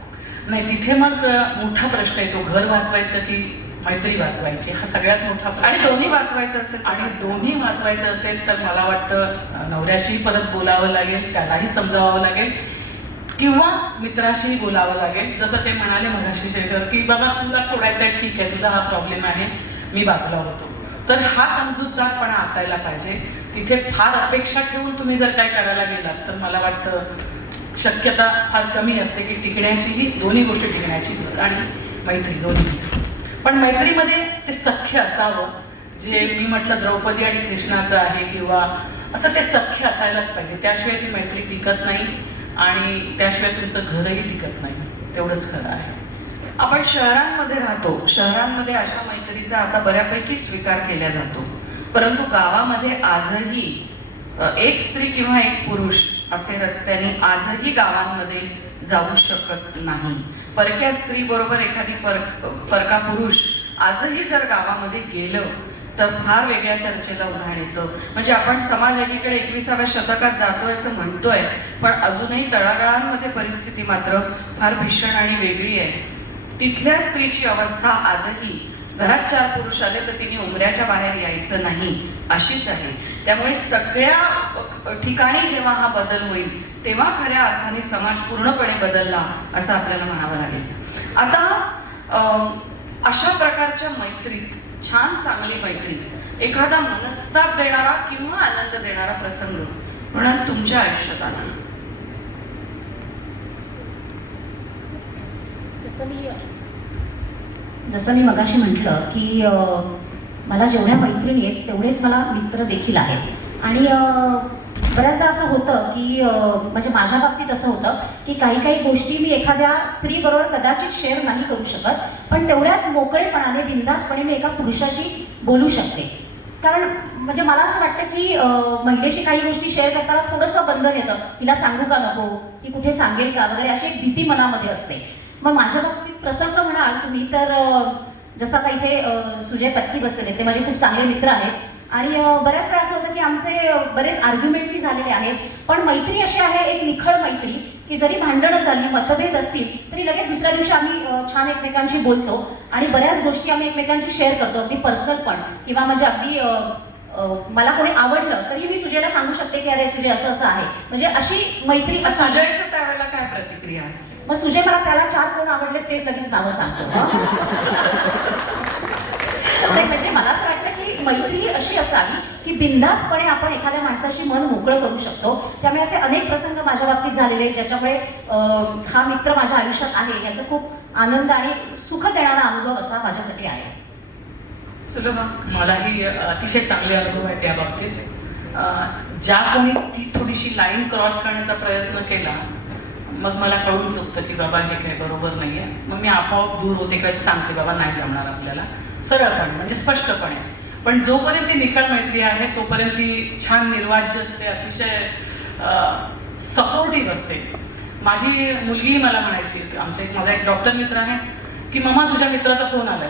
नाही, तिथे मग मोठा प्रश्न येतो, घर वाचवायचं की मैत्री वाचवायची, हा सगळ्यात मोठा प्रश्न. आणि दोन्ही वाचवायचं असेल आणि दोन्ही वाचवायचं असेल तर मला वाटतं नवऱ्याशी परत बोलावं लागेल, त्यालाही समजावावं लागेल किंवा मित्राशी बोलावं लागेल. जसं ते म्हणाले मगाशी शेखर की बाबा तुला सोडायचं आहे, ठीक आहे, तुझा हा प्रॉब्लेम आहे, मी बाजूला होतो. तर हा समजूतदारपणा असायला पाहिजे. तिथे फार अपेक्षा ठेवून तुम्ही जर काय करायला गेलात तर मला वाटतं शक्यता फार कमी असते की टिकण्याचीही, दोन्ही गोष्टी टिकण्याची आणि मैत्री दोन्ही. पण मैत्रीमध्ये ते सख्य असावं, जे मी म्हटलं द्रौपदी आणि कृष्णाचं आहे किंवा असं ते सख्य असायलाच पाहिजे. त्याशिवाय ती मैत्री टिकत नाही आणि त्याशिवाय तुमचं घरही टिकत नाही. तेवढंच खरं आहे. आपण शहरांमध्ये राहतो, शहरांमध्ये अशा मैत्रीचा आता बऱ्यापैकी स्वीकार केला जातो, परंतु गावामध्ये आजही एक स्त्री किंवा एक पुरुष असे रस्त्याने आजही गावांमध्ये जाऊ शकत नाही. परक्या स्त्री बरोबर एखादी परका पुरुष आजही जर गावामध्ये गेलं तर फार वेगळ्या चर्चेला उधाण येतं. म्हणजे आपण समाज एकीकडे 21व्या शतकात जातोय असं म्हणतोय, पण अजूनही तळागाळांमध्ये परिस्थिती मात्र फार भीषण आणि वेगळी आहे. तिथल्या स्त्रीची अवस्था आजही घरात 4 पुरुष आले तर तिने उमऱ्याच्या बाहेर यायचं नाही अशीच आहे. त्यामुळे सगळ्या ठिकाणी जेव्हा हा बदल होईल तेव्हा खऱ्या अर्थाने समाज पूर्णपणे बदलला असं आपल्याला म्हणावं लागेल. आता अशा प्रकारच्या मैत्रीत, छान चांगली मैत्री, एखादा मनस्ताप देणारा किंवा आनंद देणारा प्रसंग म्हणून तुमच्या आयुष्यात आला? जसं मी मगाशी म्हटलं की मला जेवढ्या मैत्रिणी आहेत तेवढेच मला मित्र देखील आहेत. आणि बऱ्याचदा असं होतं की म्हणजे माझ्या बाबतीत असं होतं की काही गोष्टी मी एखाद्या स्त्रीबरोबर कदाचित शेअर नाही करू शकत, पण तेवढ्याच मोकळेपणाने, बिनधास्तपणे मी एका पुरुषाशी बोलू शकते. कारण म्हणजे मला असं वाटतं की महिलेशी काही गोष्टी शेअर करताना थोडंसं बंधन येतं, तिला सांगू का नको, ती कुठे सांगेल का वगैरे, अशी एक भीती मनामध्ये असते. मग माझ्या बाबतीत प्रसंग म्हणाल तुम्ही तर जसं आता इथे सुजय पत्की बसलेले, ते माझे खूप चांगले मित्र आहेत आणि बऱ्याच वेळा असं होतं की आमचे बरेच आर्ग्युमेंट्सही झालेले आहेत, पण मैत्री अशी आहे, एक निखळ मैत्री, की जरी भांडणं झाली, मतभेद असतील तरी लगेच दुसऱ्या दिवशी आम्ही छान एकमेकांशी बोलतो आणि बऱ्याच गोष्टी आम्ही एकमेकांशी शेअर करतो, अगदी पर्सनल पण, किंवा म्हणजे अगदी मला कोणी आवडलं तरी मी सुजयला सांगू शकते की अरे सुजय असं असं आहे. म्हणजे अशी मैत्री. सुजयचं त्यावेळेला काय प्रतिक्रिया असते? मग सुजय मला त्याला 4 कोण आवडले तेच लगेच नावं सांगतो. म्हणजे मला असं वाटतं की मैत्री अशी असावी की बिनधास्तपणे आपण एखाद्या माणसाशी मन मोकळं करू शकतो. त्यामुळे असे अनेक प्रसंग माझ्या बाबतीत झालेले आहेत ज्याच्यामुळे हा मित्र माझ्या आयुष्यात आहे याचा खूप आनंद आणि सुख देणारा अनुभव असा माझ्यासाठी आहे. सुलभा, मलाही अतिशय चांगले अनुभव आहेत त्या बाबतीत. ज्या कोणी ती थोडीशी लाईन क्रॉस करण्याचा प्रयत्न केला मग मला कळून चुकतं की बाबा हे काही बरोबर नाहीये. मग मी आपोआप दूर होते किंवा सांगते बाबा नाही जमणार आपल्याला, सरळपणे म्हणजे स्पष्टपणे. पण जोपर्यंत ती निखळ मैत्री आहे तोपर्यंत ती छान निर्वाज्य असते, अतिशय सपोर्टिव्ह असते. माझी मुलगी मला म्हणायची, माझा एक डॉक्टर मित्र आहे, की मम्मा तुझ्या मित्राचा फोन आलाय.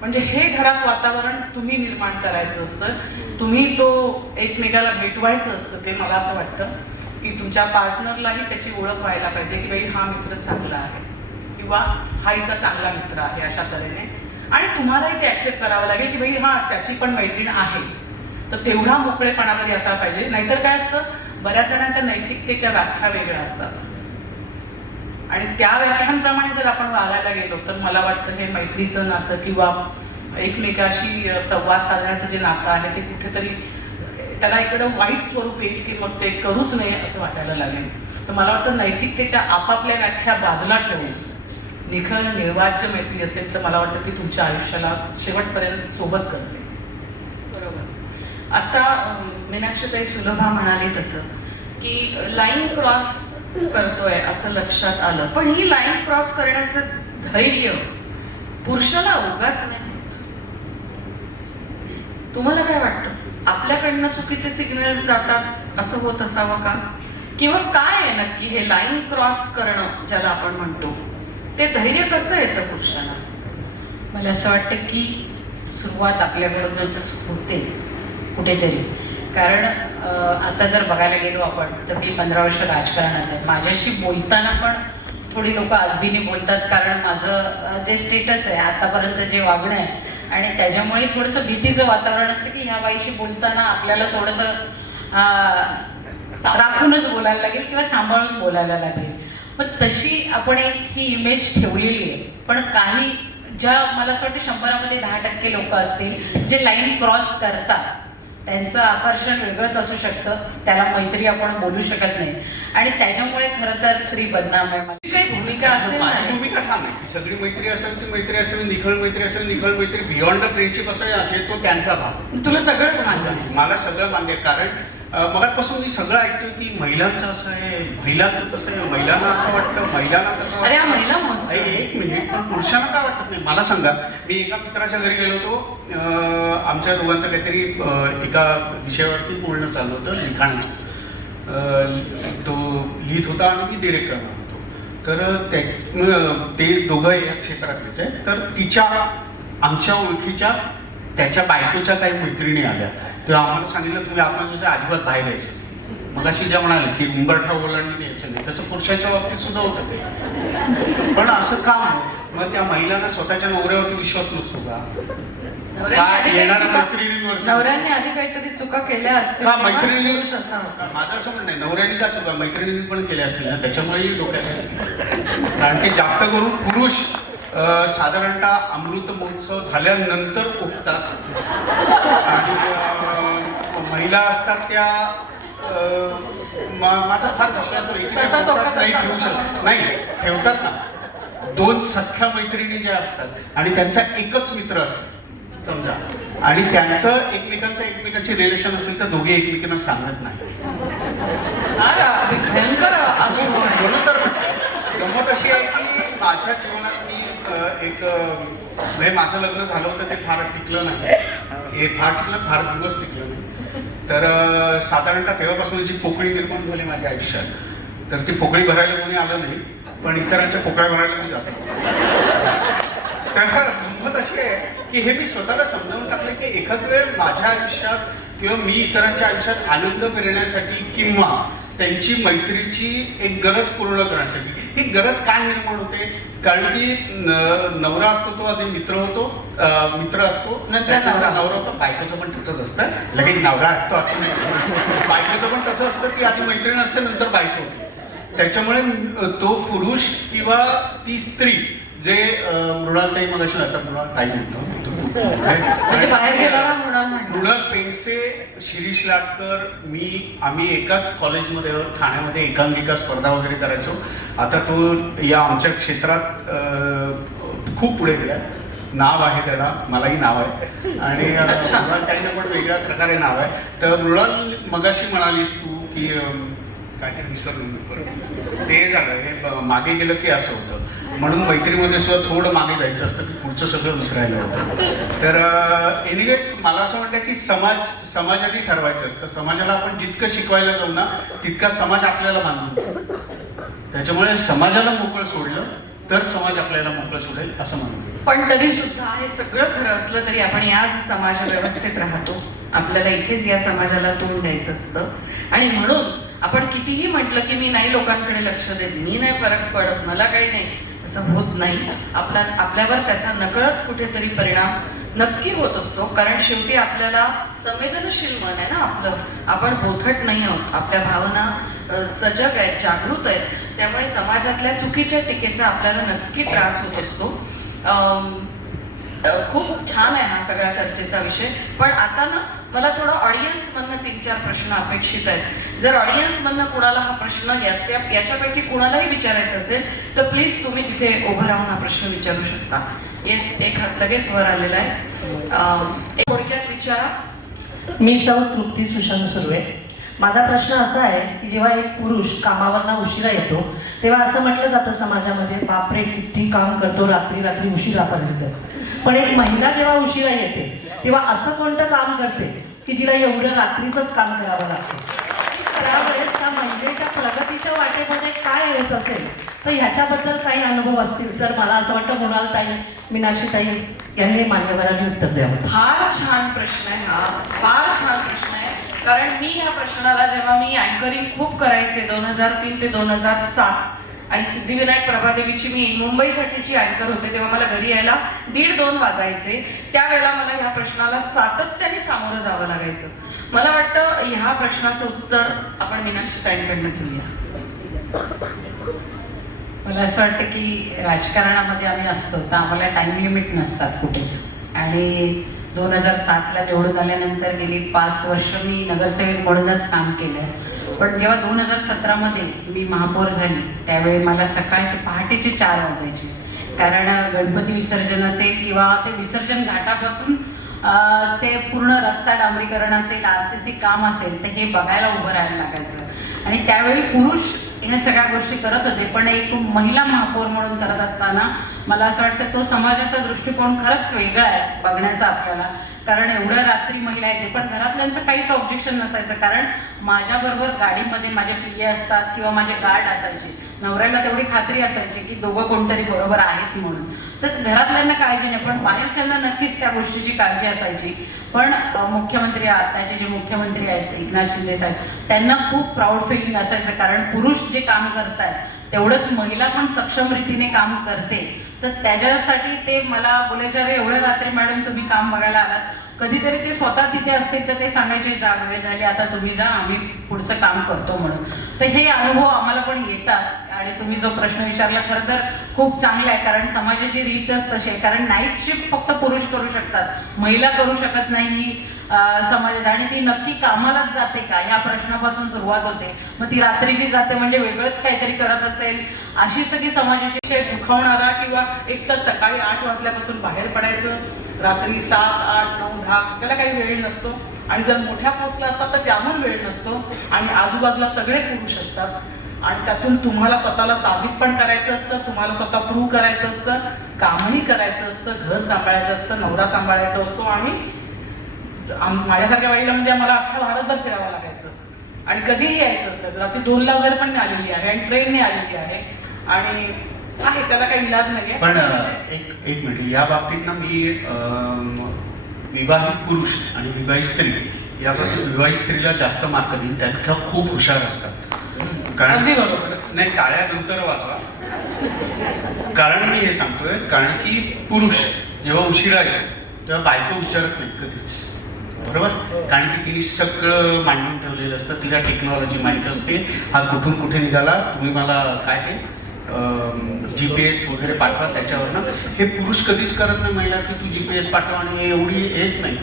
म्हणजे हे घरात वातावरण तुम्ही निर्माण करायचं असतं, तुम्ही तो एकमेकाला भेटवायचं असतं. ते मला असं वाटतं की तुमच्या पार्टनरलाही त्याची ओळख व्हायला पाहिजे की बाई हा मित्र चांगला आहे किंवा हा हिचा चांगला मित्र आहे अशा तऱ्हेने. आणि तुम्हालाही ते ऍक्सेप्ट करावं लागेल की बाई हा त्याची पण मैत्रीण आहे. तर तेवढा मोकळेपणा तरी असायला पाहिजे. नाहीतर काय असतं, बऱ्याच जणांच्या नैतिकतेच्या व्याख्या वेगळ्या असतात आणि त्या व्याख्यांप्रमाणे जर आपण वागायला गेलो तर मला वाटतं हे मैत्रीचं नातं किंवा एकमेकाशी संवाद साधण्याचं जे नातं आहे ते कुठेतरी त्याला इकडं वाईट स्वरूप येईल की मग ते करूच नये असं वाटायला लागेल. तर मला वाटतं नैतिकतेच्या आपापल्या व्याख्या बाजूला ठेवून निखळ निर्वाज्य मैत्री असेल तर मला वाटतं की तुमच्या आयुष्याला शेवटपर्यंत सोबत करते. बरोबर. आता मीनाक्षीताई सुलभा म्हणाली तसं की लाईन क्रॉस करतोय असं लक्षात आलं, पण ही लाईन क्रॉस करण्याचं धैर्य पुरुषाला उगाच नाही. तुम्हाला काय वाटतं, आपल्याकडनं चुकीचे सिग्नल्स जातात असं होत असावं का, किंवा काय आहे नक्की हे लाईन क्रॉस करणं ज्याला आपण म्हणतो, ते धैर्य कसं येतं पुरुषाला? मला असं वाटतं की सुरुवात आपल्याकडूनच होते कुठेतरी. कारण आता जर बघायला गेलो आपण तर मी 15 वर्ष राजकारणात आहे. माझ्याशी बोलताना पण थोडी लोक आदबीने बोलतात, कारण माझं जे स्टेटस आहे आतापर्यंत जे वागणं आहे आणि त्याच्यामुळे थोडंसं भीतीचं वातावरण असतं की ह्या बाईशी बोलताना आपल्याला थोडंसं राखूनच बोलायला लागेल किंवा सांभाळून बोलायला लागेल. पण तशी आपण एक ही इमेज ठेवलेली आहे. पण काही ज्या मला असं वाटतं 100मध्ये 10% लोक असतील जे लाईन क्रॉस करतात, त्यांचं आकर्षण वेगळंच असू शकतं, त्याला मैत्री आपण बोलू शकत नाही आणि त्याच्यामुळे खरं तर स्त्री बदनाम आहे. माझी काही भूमिका असेल माझी ना, भूमिका ठाम आहे की सगळी मैत्री असेल ती मैत्री असेल, निखळ मैत्री असेल निखळ मैत्री, बियॉन्ड द फ्रेंडशिप असेल तो त्यांचा भाग. तुला सगळंच मान्य आहे. मला सगळं मान्य आहे. कारण मगापासून मी सगळं ऐकतोय की महिलांचं असं आहे, महिलांचं तसं आहे, महिलांना असं वाटतं, महिलांना तसं अरे हा वाटतं. महिला महोत्सव आहे. एक मिनिट, पण पुरुषांना काय वाटत नाही मला सांगा. मी एका मित्राच्या घरी गेलो होतो, आमच्या दोघांचं काहीतरी एका विषयावरती बोलणं चालू होतं, लिखाणाचं. तो लिहित होता आणि मी डिरेक्ट करणार होतो. तर ते दोघं या क्षेत्रातलेच आहे. तर तिच्या आमच्या ओळखीच्या त्याच्या बायकोच्या काही मैत्रिणी आल्या, तर आम्हाला सांगितलं तुम्ही आपण अजिबात बाहेर यायचं. मग अशी ज्या म्हणाले की उंबरठा ओलांडून यायचं नाही, तसं पुरुषाच्या बाबतीत सुद्धा होतं ते. पण असं काम मग त्या महिलांना स्वतःच्या नवऱ्यावरती विश्वास नसतो का? येणाऱ्या मैत्रिणींवरती. नवऱ्याने आधी काहीतरी चुका केल्या असतील का तेव्हाच मैत्रिणी पुरुष असा होता. माझं असं म्हणणं आहे, नवऱ्याने का चुका मैत्रिणींनी पण केल्या असतील ना, त्याच्यामुळेही डोक्यात. कारण की जास्त करून पुरुष साधारणतः अमृत महोत्सव झाल्यानंतर उठतात आणि महिला असतात त्या माझा फार विश्वास नाही ठेवू शकत नाही, ठेवतात ना. 2 सख्या मैत्रिणी ज्या असतात आणि त्यांचा एकच मित्र असतो समजा, आणि त्यांचं एकमेकांची रिलेशन असेल तर दोघे एकमेकांना सांगत नाही. भयंकर म्हणून तर गंमत अशी आहे की माझ्या जीवनात मी म्हणजे माझं लग्न झालं होतं ते फार टिकलं नाही, फार दिवस टिकलं नाही. तर साधारणतः तेव्हापासून जी पोकळी निर्माण झाली माझ्या आयुष्यात, तर ती पोकळी भरायला कोणी आलं नाही, पण इतरांच्या पोकळ्या भरायला मी जातो. तर गंमत अशी आहे की हे मी स्वतःला समजावून टाकलं की एखाद वेळ माझ्या आयुष्यात किंवा मी इतरांच्या आयुष्यात आनंद मिळण्यासाठी किंवा त्यांची मैत्रीची एक गरज पूर्ण करण्यासाठी. ही गरज काय निर्माण होते, कारण की नवरा असतो तो आधी मित्र असतो, नवरा होतो. बायकोचं पण तसंच असतं, लगेच नवरा असतो असं नाही. बायकोचं पण तसं असतं की आधी मैत्रीण असते नंतर बायको होते. त्याच्यामुळे तो पुरुष किंवा ती स्त्री जे मृणालताई मग अशी आता मृणालताई म्हणतो म्हणजे बाहेर गेला मृणाल पेंडसे, शिरीष लाटकर, आम्ही एकाच कॉलेजमध्ये ठाण्यामध्ये एकांकिका स्पर्धा वगैरे करायचो. आता तो या आमच्या क्षेत्रात खूप पुढे गेला. नाव आहे त्याला, मलाही नाव आहे आणि मृणालताईंना पण वेगळ्या प्रकारे नाव आहे. तर मृणाल मगाशी म्हणालीस तू की काहीतरी विसरलं ते झालं, हे मागे गेलं की असं होतं. म्हणून मैत्रीमध्ये सुद्धा थोडं मागे जायचं असतं की पुढचं सगळं विसरायला होतं. तर एनिवेज मला असं वाटतं की समाजाने ठरवायचं असतं. समाजाला आपण जितकं शिकवायला जाऊ ना तितका समाज आपल्याला बांधून. त्याच्यामुळे समाजाला मोकळं सोडलं तर समाज आपल्याला मोकळं सोडेल असं म्हणून. पण तरी सुद्धा हे सगळं खरं असलं तरी आपण याच समाज व्यवस्थेत राहतो. आपल्याला इथेच या समाजाला तोंड द्यायचं असतं आणि म्हणून आपण कितीही म्हटलं की मी नाही लोकांकडे लक्ष देत, मी नाही फरक पडत, मला काही नाही, असं होत नाही. आपल्यावर त्याचा नकळत कुठेतरी परिणाम नक्की होत असतो. कारण शेवटी आपल्याला संवेदनशील मन आहे ना आपलं, आपण बोथट नाही आहोत, आपल्या भावना सजग आहेत, जागृत आहेत. त्यामुळे समाजातल्या चुकीच्या टीकेचा आपल्याला नक्की त्रास होत असतो. खूप छान आहे हा सगळ्या चर्चेचा विषय. पण आता ना मला थोडं ऑडियन्स मधनं 3-4 प्रश्न अपेक्षित आहेत. जर ऑडियन्स मधनं कुणाला हा प्रश्न याच्यापैकी कुणालाही विचारायचा असेल तर प्लीज तुम्ही तिथे उभं राहून हा प्रश्न विचारू शकता. येस, एक हात लगेच वर आलेला आहे. थोडक्यात विचारा. मी सौ तृप्ती सुशांत सुर्वे. माझा प्रश्न असा आहे की जेव्हा एक पुरुष कामावरनं उशिरा येतो तेव्हा असं म्हटलं जातं समाजामध्ये, बापरे किती काम करतो, रात्री रात्री उशिरापर्यंत. पण एक महिला जेव्हा उशिरा येते तेव्हा असं कोणतं काम करते की जिला एवढं रात्रीचंच काम करावं लागतं? त्यावेळेस त्या महिलेच्या प्रगतीच्या वाटेमध्ये काय येत असेल तर ह्याच्याबद्दल काही अनुभव असतील तर मला असं वाटतं मृणालताई, मीनाक्षीताई यांनी मान्यवरांनी उत्तर द्यावं. फार छान प्रश्न आहे हा, फार छान प्रश्न आहे. कारण मी ह्या प्रश्नाला जेव्हा मी अँकरिंग खूप करायचे 2003 ते 2007 आणि सिद्धिविनायक प्रभादेवीची मी मुंबईसाठीची अँकर होते, तेव्हा मला घरी यायला 1:30-2 वाजायचे. त्यावेळेला मला ह्या प्रश्नाला सातत्याने सामोरं जावं लागायचं. मला वाटतं ह्या प्रश्नाचं उत्तर आपण मीनाक्षी ताईंकडनं घेऊया. मला असं वाटतं की राजकारणामध्ये आम्ही असतो तर आम्हाला टाइम लिमिट नसतात कुठेच. आणि 2007ला निवडून आल्यानंतर गेली 5 वर्ष मी नगरसेवक म्हणूनच काम केलं. पण जेव्हा 2017मध्ये मी महापौर झाली त्यावेळी मला सकाळचे पहाटेचे 4 वाजायचे. कारण गणपती विसर्जन असेल किंवा ते विसर्जन घाटापासून ते पूर्ण रस्ता डांबरीकरण असेल, RCC काम असेल तर हे बघायला उभं राहायला लागायचं. आणि त्यावेळी पुरुष ह्या सगळ्या गोष्टी करत होते, पण एक महिला महापौर म्हणून करत असताना मला असं वाटतं तो समाजाचा दृष्टिकोन खरंच वेगळा आहे बघण्याचा आपल्याला. कारण एवढ्या रात्री महिला येते पण घरातल्यांचं काहीच ऑब्जेक्शन नसायचं. कारण माझ्याबरोबर गाडीमध्ये माझे पिये असतात किंवा माझे गार्ड असायचे, नवऱ्याला तेवढी खात्री असायची की दोघं कोणतरी बरोबर आहेत म्हणून. तर घरातल्यांना काळजी नाही पण बाहेरच्यांना नक्कीच त्या गोष्टीची काळजी असायची. पण मुख्यमंत्री आताचे जे मुख्यमंत्री आहेत एकनाथ शिंदे साहेब त्यांना खूप प्राऊड फिलिंग असायचं. कारण पुरुष जे काम करतायत तेवढंच महिला पण सक्षम रीतीने काम करते. तर त्याच्यासाठी ते मला बोलायचे, अरे एवढ्या रात्री मॅडम तुम्ही काम बघायला आलात. कधीतरी ते स्वतः तिथे असतील तर ते सांगायचे जा वेळ झाली आता तुम्ही जा, आम्ही पुढचं काम करतो म्हणून. तर हे अनुभव आम्हाला पण येतात. आणि तुम्ही जो प्रश्न विचारला खरं तर खूप चांगला आहे. कारण समाजाची रीतच तशी आहे. कारण नाईट शिफ्ट फक्त पुरुष करू शकतात, महिला करू शकत नाही समाजात. आणि ती नक्की कामालाच जाते का ह्या प्रश्नापासून सुरुवात होते. मग ती रात्रीची जाते म्हणजे वेगळंच काहीतरी करत असेल, अशी सगळी समाजाची विषय दुखावणारा. किंवा एक तर सकाळी 8 वाजल्यापासून बाहेर पडायचं, रात्री 7, 8, 9, 10 त्याला काही वेळ नसतो. आणि जर मोठ्या पोस्टला असतात तर त्याहून वेळ नसतो. आणि आजूबाजूला सगळे पुरुष असतात आणि त्यातून तुम्हाला स्वतःला साबित पण करायचं असतं, तुम्हाला स्वतः प्रूव्ह करायचं असतं, कामही करायचं असतं, घर सांभाळायचं असतं, नवरा सांभाळायचा असतो. आणि माझ्यासारख्या बाईला म्हणजे मला अख्ख्या भारतभर फिरावं लागायचं आणि कधीही यायचं असतं. रात्री 2ला वगैरे पण मी आलेली आहे आणि ट्रेनने आलेली आहे आणि आहे त्याला काही इलाज नाही आहे. पण एक मिनिट, या बाबतीत ना मी विवाहित पुरुष आणि विवाहित स्त्री या बाबतीत विवाहित स्त्रीला जास्त मार्क देईन. त्या खूप हुशार असतात. कारण नाही, टाळ्यानंतर वाजवा. कारण मी हे सांगतोय कारण की पुरुष जेव्हा उशिरा येतो तेव्हा बायको विचारत नाही कधीच, बरोबर? कारण की तिने सगळं मांडून ठेवलेलं असतं, तिला टेक्नॉलॉजी माहीत असते. हा कुठून कुठे निघाला, तुम्ही मला काय ते GPS वगैरे पाठवा त्याच्यावरनं. हे पुरुष कधीच करत नाही महिला की तू GPS पाठवा. आणि एवढी हेच नाही,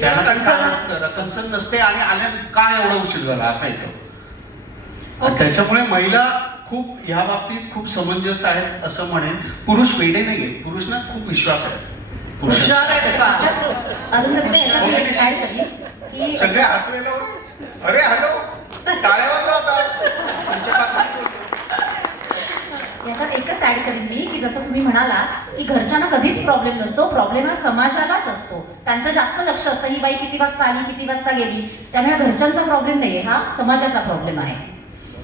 त्याला कन्सर्न नसते. आणि आल्या काय एवढा उशीर झाला असा येतो. त्याच्यामुळे महिला खूप ह्या बाबतीत खूप समंजस आहेत असं म्हणेन. पुरुष वेडे नाही घेत, पुरुष ना खूप विश्वास आहे. सगळे हसलेलं, अरे हॅलो टाळ्या वाजवा होता. याच्यात एकच ऍड करेन मी की जसं तुम्ही म्हणाला की घरच्यांना कधीच प्रॉब्लेम नसतो, प्रॉब्लेम हा समाजालाच असतो. त्यांचं जास्त लक्ष असतं ही बाई किती वाजता आली, किती वाजता गेली. त्यामुळे घरच्यांचा प्रॉब्लेम नाहीये, हा समाजाचा प्रॉब्लेम आहे.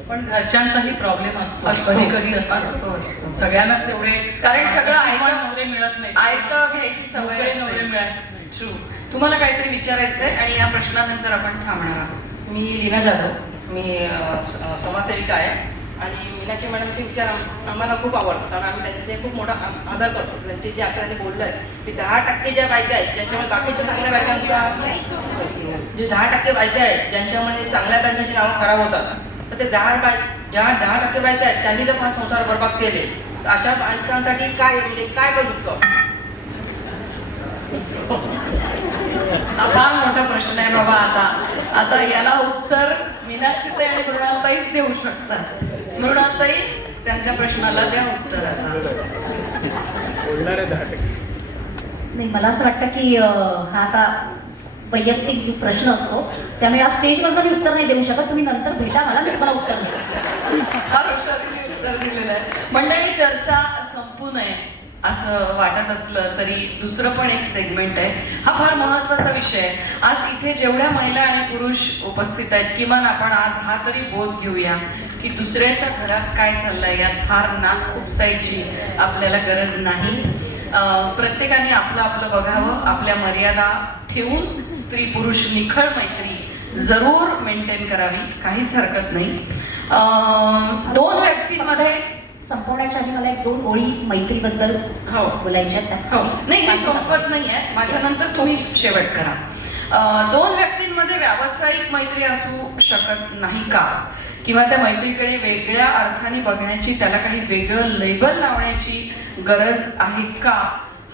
पण घरच्यांचाही प्रॉब्लेम असतो, असतो. कधी कधी असतो, असतो. असतो. सगळ्यांनाच एवढे कारण सगळं नशिबात आयतं- नवरे मिळत नाही, आयतं घ्यायची सवय नवरे असते. मिळत नाही. True. तुम्हाला काहीतरी विचारायचंय आणि या प्रश्नानंतर आपण थांबणार आहोत. मी लीना जाधव, मी समाजसेविका आहे आणि मीनाक्षी मॅडमचे विचार आम्हाला खूप आवडतात कारण आम्ही त्यांचे खूप मोठा आदर करतो. त्यांचे जे आता त्यांनी बोललं आहे की 10% ज्या बायका आहेत ज्यांच्यामुळे बाकीच्या चांगल्या बायकांचा जे 10% बायका आहेत ज्यांच्यामुळे चांगल्या बायकांची नावं खराब होतात, तर ते 10% बायका आहेत त्यांनी जर माझा संसार बरबाद केले तर अशा बायकांसाठी काय म्हणजे काय करू शकतो? हा फार मोठा प्रश्न आहे बाबा. आता याला उत्तर मीनाक्षीताई आणि मृणालताईच देऊ शकतात. मृणालताई, त्यांच्या प्रश्नाला द्या उत्तर आता. नाही, मला असं वाटतं की हा आता वैयक्तिक जो प्रश्न असतो त्यामुळे या स्टेजवर मी उत्तर नाही देऊ शकत. तुम्ही नंतर भेटा मला, मी तुम्हाला उत्तर देईन. हा प्रश्नाला उत्तर दिलेलं आहे. मंडळी, चर्चा संपू नये असं वाटत असलं तरी दुसरं पण एक सेगमेंट आहे. हा फार महत्वाचा विषय आहे. आज इथे जेवढ्या महिला आणि पुरुष उपस्थित आहेत, किमान आपण आज हा तरी बोध घेऊया की दुसऱ्याच्या घरात काय चाललंय यात फार नाक खुपसायची आपल्याला गरज नाही. प्रत्येकाने आपलं आपलं बघावं, आपल्या मर्यादा ठेवून स्त्री पुरुष निखळ मैत्री जरूर मेंटेन करावी, काहीच हरकत नाही. दोन व्यक्तींमध्ये संपवण्याच्या आधी मला एक 2 ओळी मैत्रीबद्दल हो बोलायच्या आहेत. हो, नाही मी संपत नाहीये, माझ्यानंतर तुम्ही शेवट करा. दोन व्यक्तींमध्ये व्यावसायिक मैत्री असू शकत नाही का? किंवा त्या मैत्रीकडे वेगळ्या अर्थाने बघण्याची, त्याला काही वेगळं लेबल लावण्याची गरज आहे का?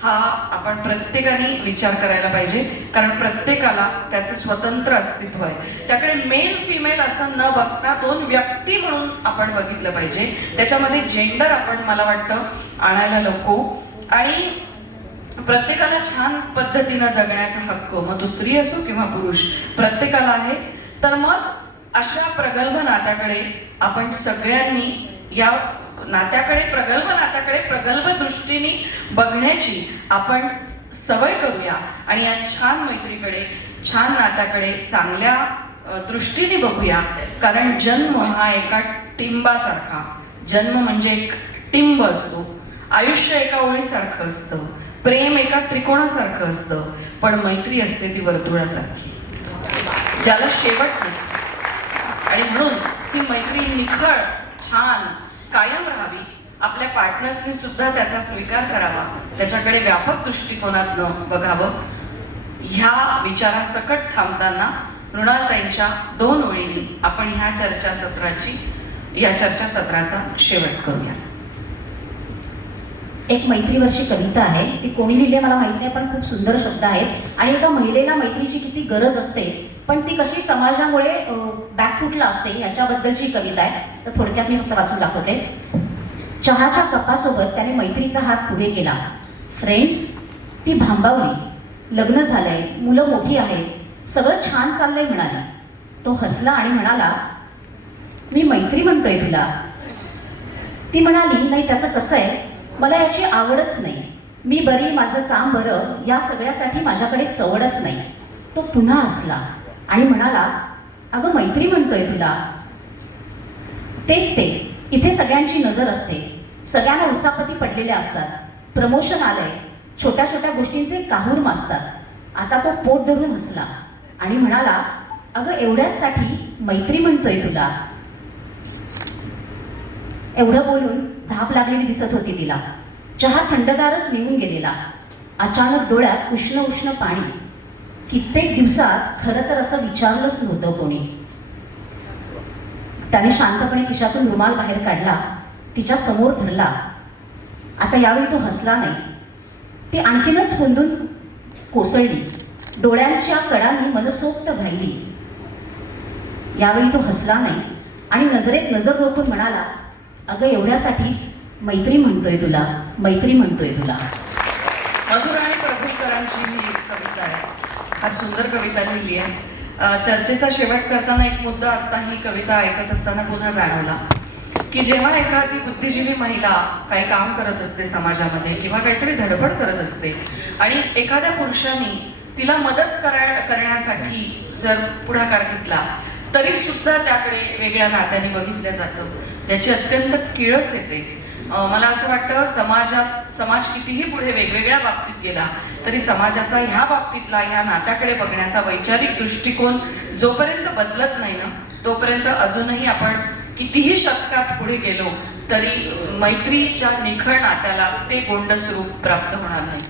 हा आपण प्रत्येकाने विचार करायला पाहिजे, कारण प्रत्येकाला त्याचं स्वतंत्र अस्तित्व आहे. त्याकडे मेल फिमेल असं न बघता 2 व्यक्ती म्हणून आपण बघितलं पाहिजे. त्याच्यामध्ये जेंडर आपण, मला वाटतं, आणायला नको. आणि प्रत्येकाला छान पद्धतीनं जगण्याचा हक्क, मग तो स्त्री असो किंवा पुरुष, प्रत्येकाला आहे. तर मग अशा प्रगल्भ नात्याकडे आपण सगळ्यांनी, या प्रगल्भ नात्याकडे प्रगल्भ दृष्टीने बघण्याची आपण सवय करूया आणि या छान मैत्रीकडे, छान नात्याकडे चांगल्या दृष्टीने बघूया. कारण जन्म हा एका टिंबासारखा, जन्म म्हणजे एक टिंब असतो. आयुष्य एका ओळीसारखं असतं, प्रेम एका त्रिकोणासारखं असतं, पण मैत्री असते ती वर्तुळासारखी, ज्याला शेवट नसतो. आणि म्हणून ही मैत्री निखळ, छान, कायम राहावी. आपल्या पार्टनर्सनी सुद्धा त्याचा स्वीकार करावा, त्याच्याकडे व्यापक दृष्टिकोनातनं बघावं. ह्या विचारासकट थांबताना मृणालताईंच्या 2 ओळींनी आपण ह्या चर्चासत्राचा शेवट करूया. एक मैत्रीवरची कविता आहे, ती कोणी लिहिली मला माहित नाही, पण खूप सुंदर शब्द आहेत. आणि एका महिलेला मैत्रीची किती गरज असते, पण ती कशी समाजामुळे बॅकफुटला असते याच्याबद्दलची कविता आहे. तर थोडक्यात मी फक्त वाचून दाखवते. चहाच्या कपासोबत त्याने मैत्रीचा हात पुढे केला. फ्रेंड्स, ती भांबावली. लग्न झालंय, मुलं मोठी आहेत, सगळं छान चाललंय म्हणाली. तो हसला आणि म्हणाला, मी मैत्री म्हणतोय तुला. ती म्हणाली, नाही, त्याचं कसं आहे, मला याची आवडच नाही. मी बरी, माझं काम बरं, या सगळ्यासाठी माझ्याकडे सवडच नाही. तो पुन्हा हसला आणि म्हणाला, अगं मैत्री म्हणतोय तुला. तेच ते, इथे सगळ्यांची नजर असते, सगळ्यांना उचापती पडलेल्या असतात. प्रमोशन आलंय, छोट्या छोट्या गोष्टींचे काहूर माजतात. आता तो पोट धरून हसला आणि म्हणाला, अगं एवढ्याचसाठी मैत्री म्हणतोय तुला. एवढं बोलून धाप लागलेली दिसत होती तिला. चहा थंडगारच निघून गेलेला. अचानक डोळ्यात उष्ण उष्ण पाणी. कित्येक दिवसात खरं तर असं विचारलंच नव्हतं कोणी. त्याने शांतपणे खिशातून रुमाल बाहेर काढला, तिच्या समोर धरला. आता यावेळी तो हसला नाही. ती आणखीनच हुंदून कोसळली, डोळ्यांच्या कडांनी मनसोक्त वाहिली. यावेळी तो हसला नाही आणि नजरेत नजर रोखून म्हणाला, अगं एवढ्यासाठीच मैत्री म्हणतोय तुला, मैत्री म्हणतोय तुला. मधुर आणि प्रभुलकरांची ही कविता आहे, फार सुंदर कविता लिहिली आहे. चर्चेचा शेवट करताना एक मुद्दा आता ही कविता ऐकत असताना पुन्हा जाणवला की जेव्हा एखादी बुद्धिजीवी महिला काही काम करत असते समाजामध्ये किंवा काहीतरी धडपड करत असते आणि एखाद्या पुरुषाने तिला मदत करण्यासाठी जर पुढाकार घेतला तरी सुद्धा त्याकडे वेगळ्या नात्याने बघितलं जातं, ज्याची अत्यंत किळस येते. मला असं वाटतं समाज कितीही पुढे वेगवेगळ्या बाबतीत गेला तरी समाजाचा ह्या बाबतीतला ह्या नात्याकडे बघण्याचा वैचारिक दृष्टिकोन जोपर्यंत बदलत नाही ना तोपर्यंत अजूनही आपण कितीही शतकात पुढे गेलो तरी मैत्रीच्या निखळ नात्याला ते गोंड स्वरूप प्राप्त होणार नाही.